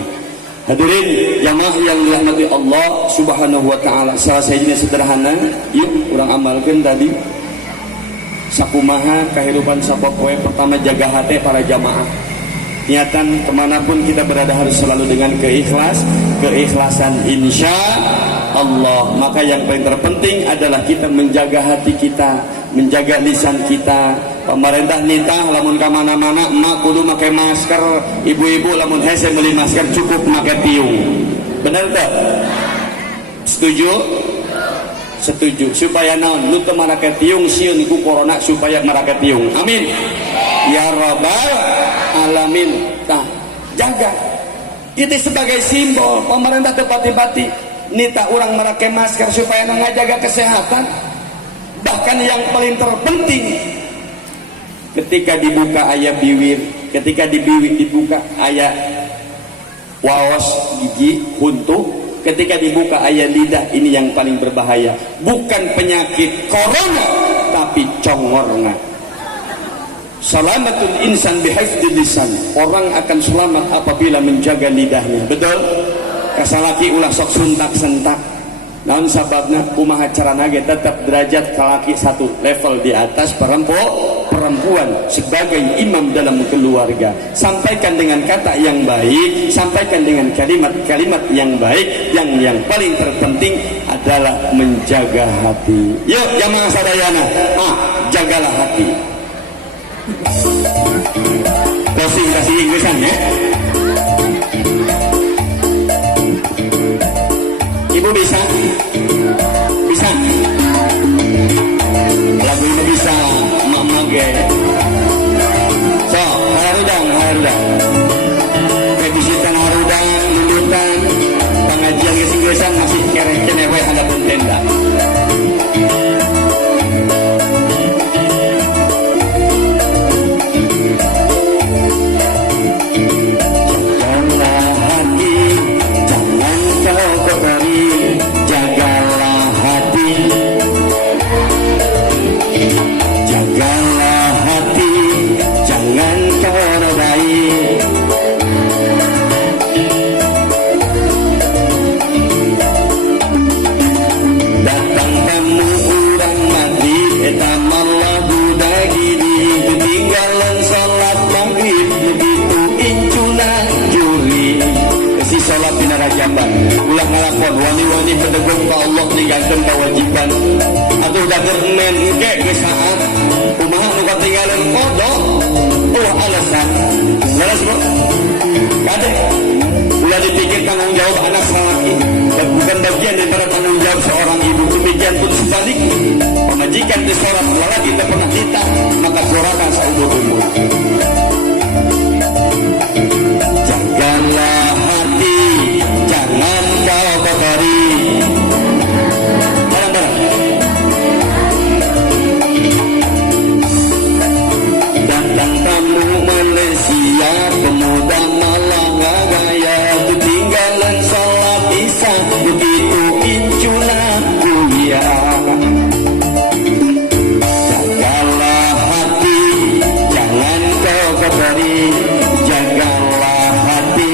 Hadirin jamaah yang dirahmati Allah Subhanahu wa taala, salah satunya sederhana, yuk urang amalkeun tadi. Sakumaha kehidupan sapopoe, pertama jaga hati para jamaah. Niatan kemanapun kita berada harus selalu dengan keikhlasan insya Allah. Maka yang paling terpenting adalah kita menjaga hati kita, menjaga lisan kita. Pemerintah nitah lamun ka mana-mana emak kudu make masker, ibu-ibu lamun hese beli masker cukup make tiung. Bener teh? Setuju? Setuju. Supaya naon? Nu teu make tiung sieun ku corona supaya marake tiung. Amin. Ya rabbal alamin. Tah, jaga. Kita sebagai simbol pemerintah teu pati-pati nitah urang marake masker supaya ngajaga kesehatan. Bahkan yang paling terpenting ketika dibuka ayah biwir, ketika dibuka ayah waos gigi huntuh, ketika dibuka ayah lidah, ini yang paling berbahaya. Bukan penyakit corona, tapi congorna. Salamatul insan bihifdil lisan. Orang akan selamat apabila menjaga lidahnya. Betul? Kasalaki ulah sok suntak-sentak. Naon sababna kumaha carana ge tetap derajat kalaki 1 level di atas perempuan. perempuan sebagai imam dalam keluarga. Sampaikan dengan kata yang baik, sampaikan dengan kalimat-kalimat yang baik. Yang paling terpenting adalah menjaga hati. Yuk jamaah sadayana, jagalah hati. Kasih Inggrisan ya. Ibu bisa? Bisa? Lagu ini bisa, mama ge. So, harudang. Bisitan harudang, lulutan, pengajian Inggrisan masih kere-kere we hadapun tenda. Ulah ngalakon wani-wani pedegong ka Allah ninggalkeun kewajiban atuh dager nen engke geus saat kumaha nu katinggalan kodok ulah alasan ngalas bro kade ulah dipikir tanggung jawab anak salaki dan bukan bagian daripada tanggung jawab seorang ibu. Demikian pun sebaliknya pemajikan di sholat lalaki tidak pernah kita maka dorakan seumur umur. Janganlah hati, jangan kau kotori. Barang-barang. Datang tamu Malaysia, pemuda malah gaya, ketinggalan sholat isya, begitu incuna kuliah. Jagalah hati, jangan kau kotori. Jagalah hati.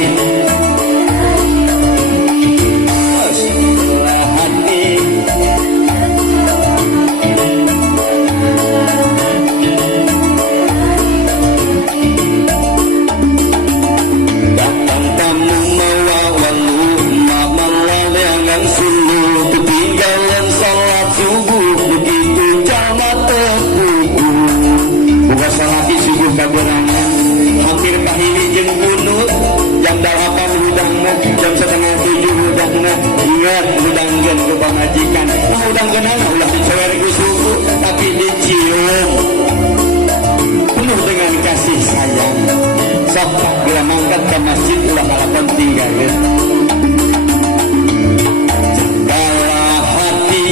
Hampir pahili jeung bunut jam 8 hudangna jam 6:30 hudangna ingat hudangkeun ku pamajikan hudangkeunana ulah dicower ku suku tapi dicium penuh dengan kasih sayang sok bila mangkat ke masjid ulah kalapan tinggalkeun jagalah hati.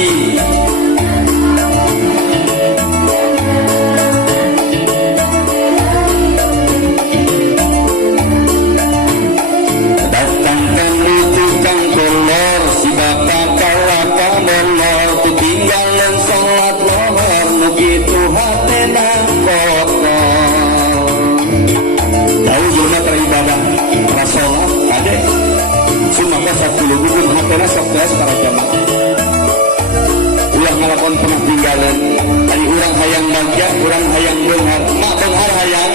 Ketinggalan sholat lohor begitu hatena kotor jauh juga teribadah rasolat kade sumaka 10 hukum hatena sokles para jamaah ulah ngalakon pernah tinggalan tadi urang hayang bagja urang hayang beunghar mak beunghar hayang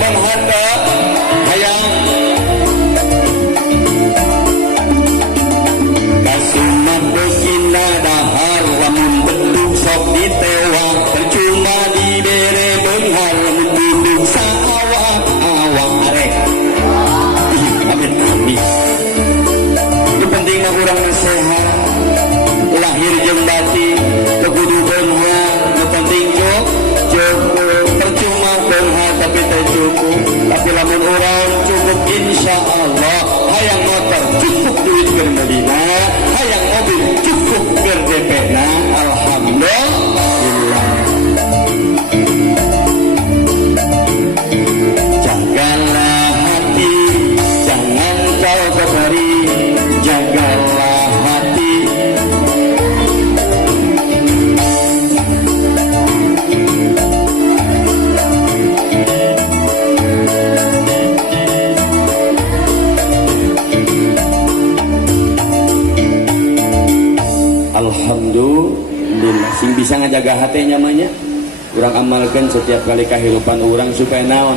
beunghar teh hayang kasumah begina dahar lamun beduk sok ditewa percuma dibere beunghar lamun duduk saawak-awak arek amin itu pentingna urang sehat lahir jeung batin kudu beunghar nu penting cukup percuma beunghar tapi teu cukup tapi lamun urang cukup insyaallah hayang motor cukup duit keur Medina hayang mobil cukup keur DP-na alhamdulillah. Jagalah hati, jangan kau kotori. Jagalah hati. Alhamdulillah sing bisa ngajaga hati nyamannya Urang amalkan setiap kali kehidupan orang supaya naon?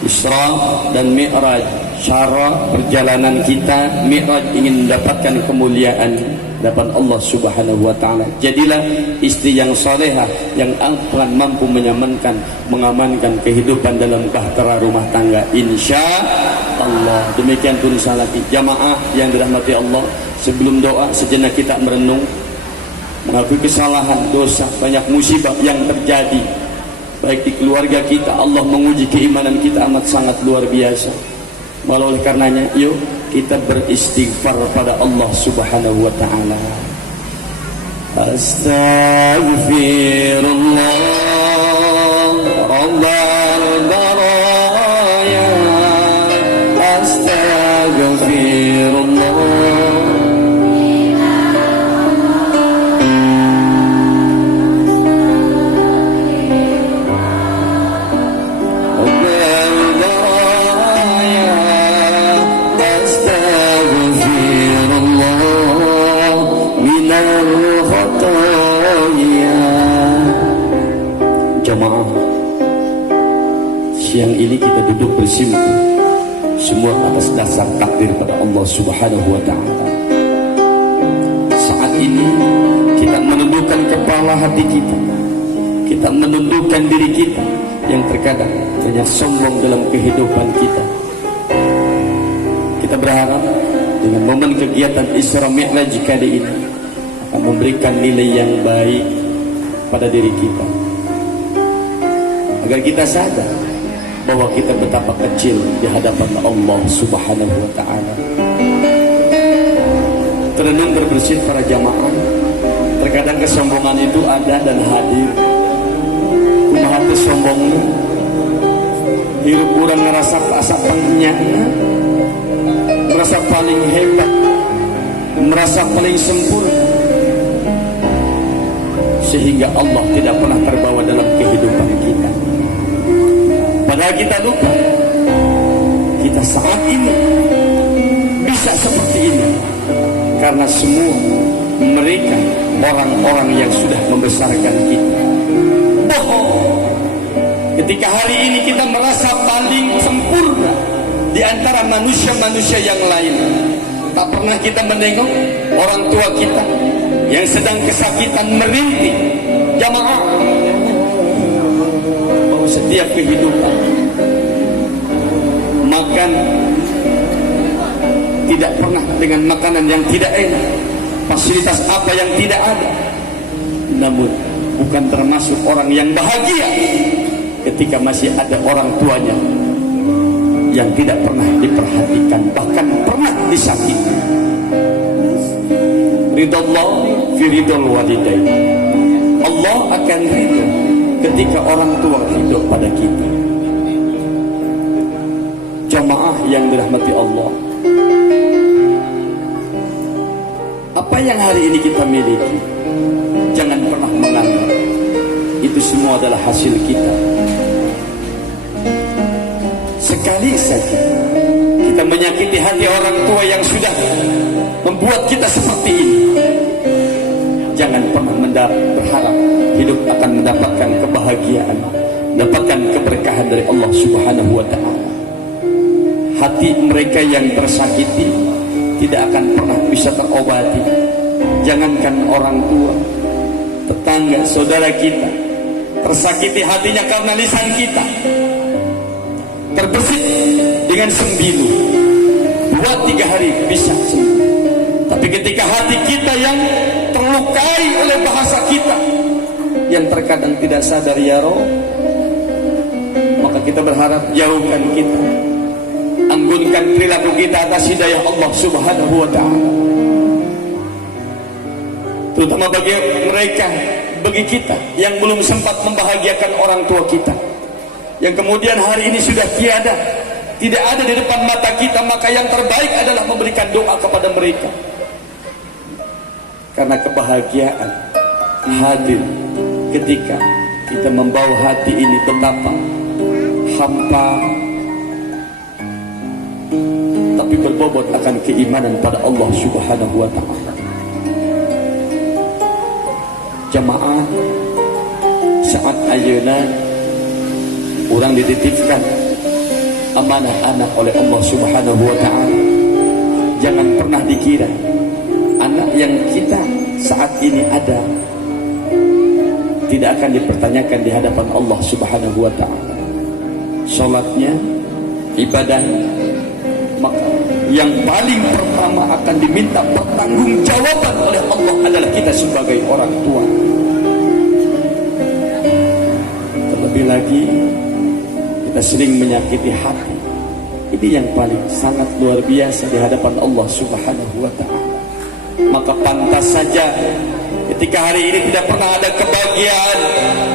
Isra dan Mi'raj, cara perjalanan kita Mi'raj ingin mendapatkan kemuliaan hadapan Allah Subhanahu wa taala. Jadilah istri yang salehah yang akan mampu mengamankan kehidupan dalam bahtera rumah tangga insya Allah. Demikian pun lagi jamaah yang dirahmati Allah, sebelum doa sejenak kita merenung, mengakui kesalahan, dosa, banyak musibah yang terjadi baik di keluarga kita. Allah menguji keimanan kita amat sangat luar biasa. Malah oleh karenanya yuk kita beristighfar pada Allah Subhanahu wa taala. Astaghfirullah rabbal baraya, astaghfirullah. Jamaah, siang ini kita duduk bersimpuh semua atas dasar takdir pada Allah Subhanahu wa taala. Saat ini kita menundukkan kepala hati kita, kita menundukkan diri kita yang terkadang banyak sombong dalam kehidupan kita. Kita berharap dengan momen kegiatan Isra Mi'raj kali ini akan memberikan nilai yang baik pada diri kita, agar kita sadar bahwa kita betapa kecil di hadapan Allah Subhanahu wa taala. Terenung berbersih para jamaah, terkadang kesombongan itu ada dan hadir. Kumaha teu sombongna, hirup urang ngerasa asa pengnyana, merasa paling hebat, merasa paling sempurna, sehingga Allah tidak pernah terbawa dalam kehidupan kita. Padahal kita lupa, kita saat ini bisa seperti ini karena semua mereka orang-orang yang sudah membesarkan kita. Bohong ketika hari ini kita merasa paling sempurna di antara manusia-manusia yang lain. Tak pernah kita menengok orang tua kita yang sedang kesakitan merintih. Jamaah, setiap kehidupan makan tidak pernah dengan makanan yang tidak enak, fasilitas apa yang tidak ada, namun bukan termasuk orang yang bahagia ketika masih ada orang tuanya yang tidak pernah diperhatikan, bahkan pernah disakiti. Ridallah fi ridal walidain, Allah akan ridho ketika orang tua ridho pada kita. Jamaah yang dirahmati Allah, apa yang hari ini kita miliki, jangan pernah menganggap itu semua adalah hasil kita. Sekali saja kita menyakiti hati orang tua yang sudah membuat kita seperti ini, jangan pernah berharap hidup akan mendapatkan kebahagiaan, mendapatkan keberkahan dari Allah Subhanahu wa taala. Hati mereka yang tersakiti tidak akan pernah bisa terobati. Jangankan orang tua, tetangga, saudara kita tersakiti hatinya karena lisan kita terbesit dengan sembilu, 2-3 hari bisa sembuh. Tapi ketika hati kita yang terlukai oleh bahasa kita yang terkadang tidak sadar ya Roh, maka kita berharap jauhkan kita, anggunkan perilaku kita atas hidayah Allah Subhanahu wa ta'ala. Terutama bagi mereka, bagi kita yang belum sempat membahagiakan orang tua kita, yang kemudian hari ini sudah tiada, tidak ada di depan mata kita, maka yang terbaik adalah memberikan doa kepada mereka. Karena kebahagiaan hadir ketika kita membawa hati ini betapa hampa, tapi berbobot akan keimanan pada Allah Subhanahu wa ta'ala. Jamaah, saat ayeuna orang dititipkan amanah anak oleh Allah Subhanahu wa ta'ala. Jangan pernah dikira anak yang kita saat ini ada tidak akan dipertanyakan di hadapan Allah Subhanahu wa ta'ala. Salatnya, ibadahnya, maka yang paling pertama akan diminta pertanggungjawaban oleh Allah adalah kita sebagai orang tua. Terlebih lagi kita sering menyakiti hati. Ini yang paling sangat luar biasa di hadapan Allah Subhanahu wa ta'ala. Maka pantas saja ketika hari ini tidak pernah ada kebahagiaan,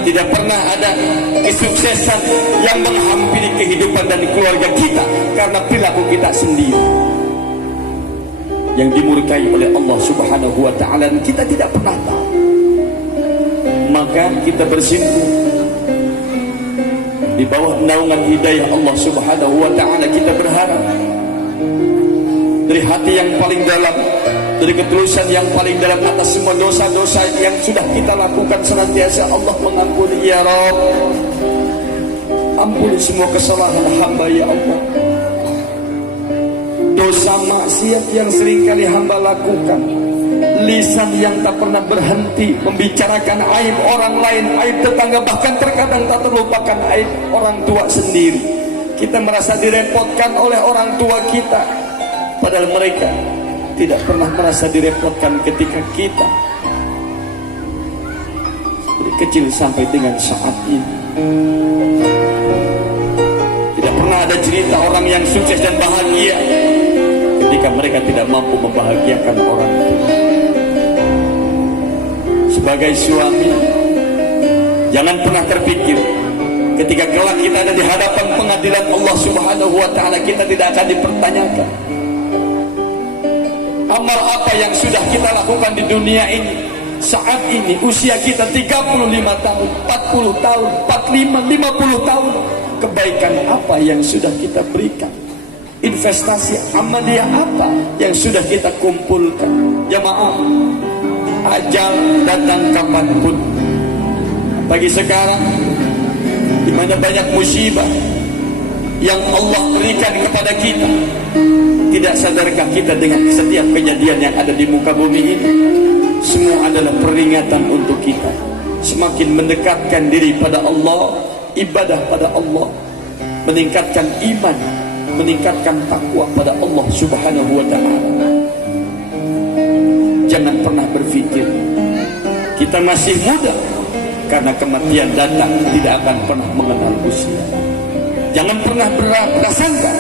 tidak pernah ada kesuksesan yang menghampiri kehidupan dan keluarga kita karena perilaku kita sendiri yang dimurkai oleh Allah Subhanahu wa ta'ala dan kita tidak pernah tahu. Maka kita bersimpuh di bawah naungan hidayah Allah Subhanahu wa ta'ala. Kita berharap dari hati yang paling dalam, dari ketulusan yang paling dalam atas semua dosa-dosa yang sudah kita lakukan, senantiasa Allah mengampuni. Ya Rabb, ampuni semua kesalahan hamba ya Allah. Dosa maksiat yang seringkali hamba lakukan, lisan yang tak pernah berhenti membicarakan aib orang lain, aib tetangga, bahkan terkadang tak terlupakan aib orang tua sendiri. Kita merasa direpotkan oleh orang tua kita, padahal mereka tidak pernah merasa direpotkan ketika kita dari kecil sampai dengan saat ini. Tidak pernah ada cerita orang yang sukses dan bahagia ketika mereka tidak mampu membahagiakan orang tua. Sebagai suami, jangan pernah terpikir ketika kelak kita ada di hadapan pengadilan Allah Subhanahu wa ta'ala, kita tidak akan dipertanyakan amal apa yang sudah kita lakukan di dunia ini. Saat ini usia kita 35 tahun, 40 tahun, 45, 50 tahun. Kebaikan apa yang sudah kita berikan? Investasi amaliyah apa yang sudah kita kumpulkan? Jamaah, ajal datang kapanpun. Pagi sekarang di mana banyak musibah yang Allah berikan kepada kita, tidak sadarkah kita dengan setiap kejadian yang ada di muka bumi ini? Semua adalah peringatan untuk kita semakin mendekatkan diri pada Allah, ibadah pada Allah, meningkatkan iman, meningkatkan takwa pada Allah Subhanahu wa ta'ala. Jangan pernah berpikir kita masih muda, karena kematian datang tidak akan pernah mengenal usia. Jangan pernah berprasangka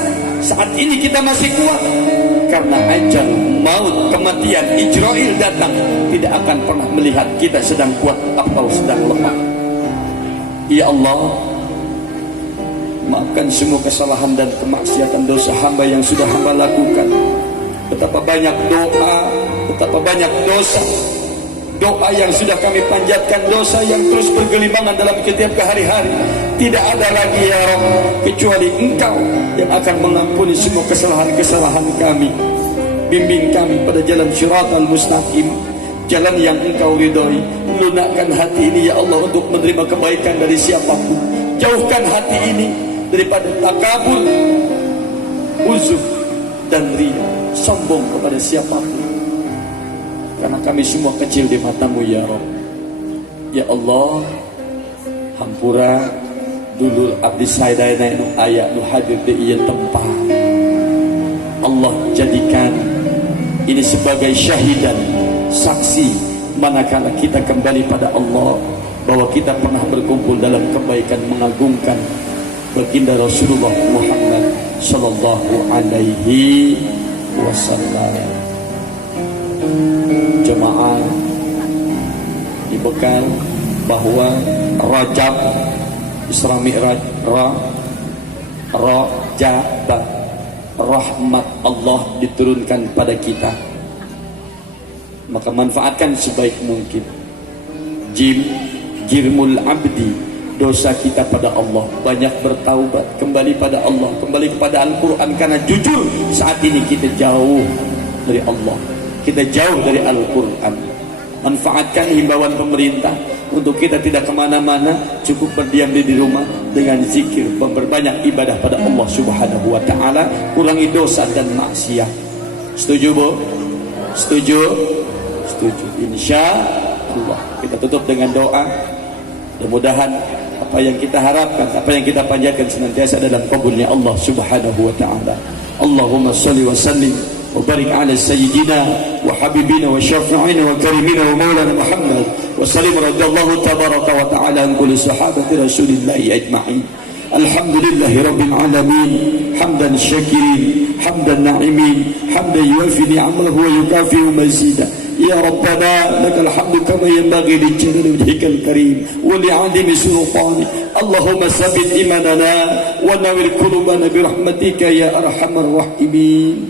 saat ini kita masih kuat, karena ajal, maut, kematian, Ijrail datang tidak akan pernah melihat kita sedang kuat atau sedang lemah. Ya Allah, maafkan semua kesalahan dan kemaksiatan dosa hamba yang sudah hamba lakukan. Betapa banyak doa, betapa banyak dosa, doa yang sudah kami panjatkan, dosa yang terus bergelimangan dalam setiap hari-hari. Tidak ada lagi ya Rabb kecuali Engkau yang akan mengampuni semua kesalahan-kesalahan kami. Bimbing kami pada jalan Shiratal Mustaqim, jalan yang Engkau ridhoi. Lunakkan hati ini ya Allah untuk menerima kebaikan dari siapapun. Jauhkan hati ini daripada takabur, uzub dan riya, sombong kepada siapapun. Karena kami semua kecil di matamu ya Rabb. Ya Allah, hampura dulur abdi saidana nu aya nu hadir di ieu tempat. Allah jadikan ini sebagai syahidan, saksi manakala kita kembali pada Allah, bahwa kita pernah berkumpul dalam kebaikan mengagungkan baginda Rasulullah Muhammad sallallahu alaihi wasallam. Jemaah dibekal bahwa Rajab Isra Mi'raj, Rajab, rahmat Allah diturunkan pada kita, maka manfaatkan sebaik mungkin. Jim, jirmul abdi, dosa kita pada Allah, banyak bertaubat, kembali pada Allah, kembali kepada Al-Quran. Karena jujur saat ini kita jauh dari Allah, kita jauh dari Al-Quran. Manfaatkan himbauan pemerintah untuk kita tidak kemana-mana, cukup berdiam di rumah dengan zikir, memperbanyak ibadah pada Allah Subhanahu wa Ta'ala, kurangi dosa dan maksiat. Setuju Bu? Setuju? Setuju. Insya Allah. Kita tutup dengan doa. Mudah-mudahan apa yang kita harapkan, apa yang kita panjatkan senantiasa dalam kabulnya Allah Subhanahu wa Ta'ala. Allahumma salli wa sallim wa barik ala sayyidina wa habibina wa syafi'ina wa karimina wa maulana Muhammad wa sallim radiyallahu tabaraka wa ta'ala an kulli sahabati rasulillahi ajma'in. Alhamdulillahi rabbil alamin, hamdan syakirin, hamdan na'imin, hamdan yuafi ni'amahu wa yukafi'u mazidah. Ya Rabbana lakal hamdu kama yanbaghi li jalali wajhikal karim wa li 'azimi sultanik. Allahumma sabbit imanana wa nawwir qulubana bi rahmatika ya arhamar rahimin.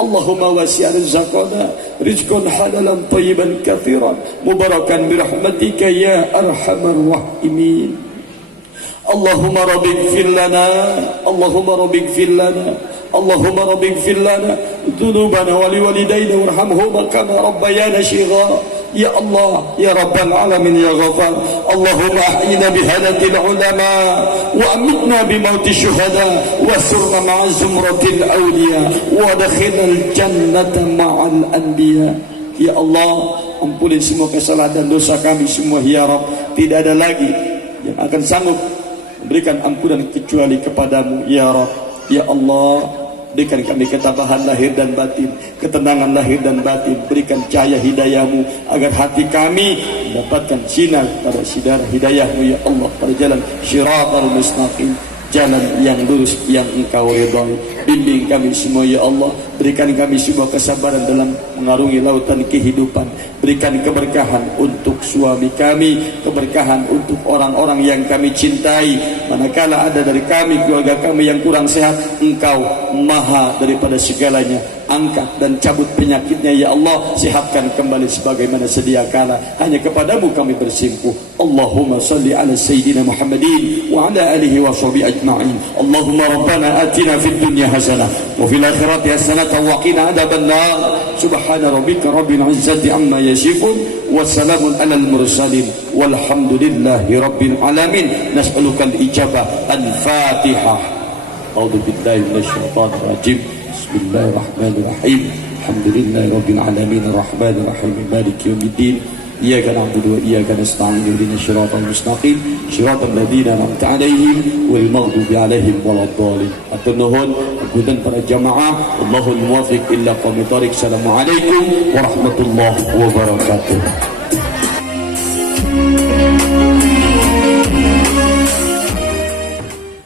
Allahumma wasi' rizqana rizqan halalan tayyiban katsiran mubarakan bi rahmatika ya arhamar rahimin. Allahumma rabbighfir lana, Allahumma rabbighfir lana, Allahumma rabbighfir lana dzunubana wa liwalidayna warhamhuma kama rabbayana shighara. Ya Allah, ya Rabbal alamin, ya Ghafar. Allahumma ahyina bihadatil ulama wa amitna bimauti syuhada wa surna ma'a zumratil awliya wa adkhilnal jannata ma'al anbiya. Ya Allah, ampuni semua kesalahan dan dosa kami semua ya Rabb. Tidak ada lagi yang akan sanggup memberikan ampunan kecuali kepadamu ya Rabb. Ya Allah, berikan kami ketabahan lahir dan batin, ketenangan lahir dan batin, berikan cahaya hidayahmu agar hati kami mendapatkan sinar pada sinar hidayahmu ya Allah, pada jalan syiratal mustaqim, jalan yang lurus yang engkau ridhai. Bimbing kami semua ya Allah, berikan kami semua kesabaran dalam mengarungi lautan kehidupan, berikan keberkahan untuk suami kami, keberkahan untuk orang-orang yang kami cintai. Manakala ada dari kami, keluarga kami yang kurang sehat, engkau maha daripada segalanya, angkat dan cabut penyakitnya ya Allah, sehatkan kembali sebagaimana sedia kala. Hanya kepadamu kami bersimpuh. Allahumma salli ala sayyidina Muhammadin wa ala alihi wa sahbihi ajma'in. Allahumma rabbana atina fid dunya hasanah wa fil akhirati hasanah wa qina adzabannar. Subhana rabbika rabbil izzati amma yasifun wa salamun alal mursalin walhamdulillahi rabbil alamin. Nas'aluka al-ijabah. Al-Fatihah. A'udzu billahi minasyaitonir rajim. Bismillahirrahmanirrahim. Alhamdulillahi rabbil alamin arrahmanir rahim maliki yaumiddin. Iyyaka na'budu wa iyyaka nasta'in ihdinas siratal mustaqim siratal ladzina an'amta 'alaihim ghairil maghdubi 'alaihim waladdallin. Atur nuhun punten para jamaah, Allahul muwaffiq illa qawmit thoriq. Assalamualaikum warahmatullahi wabarakatuh.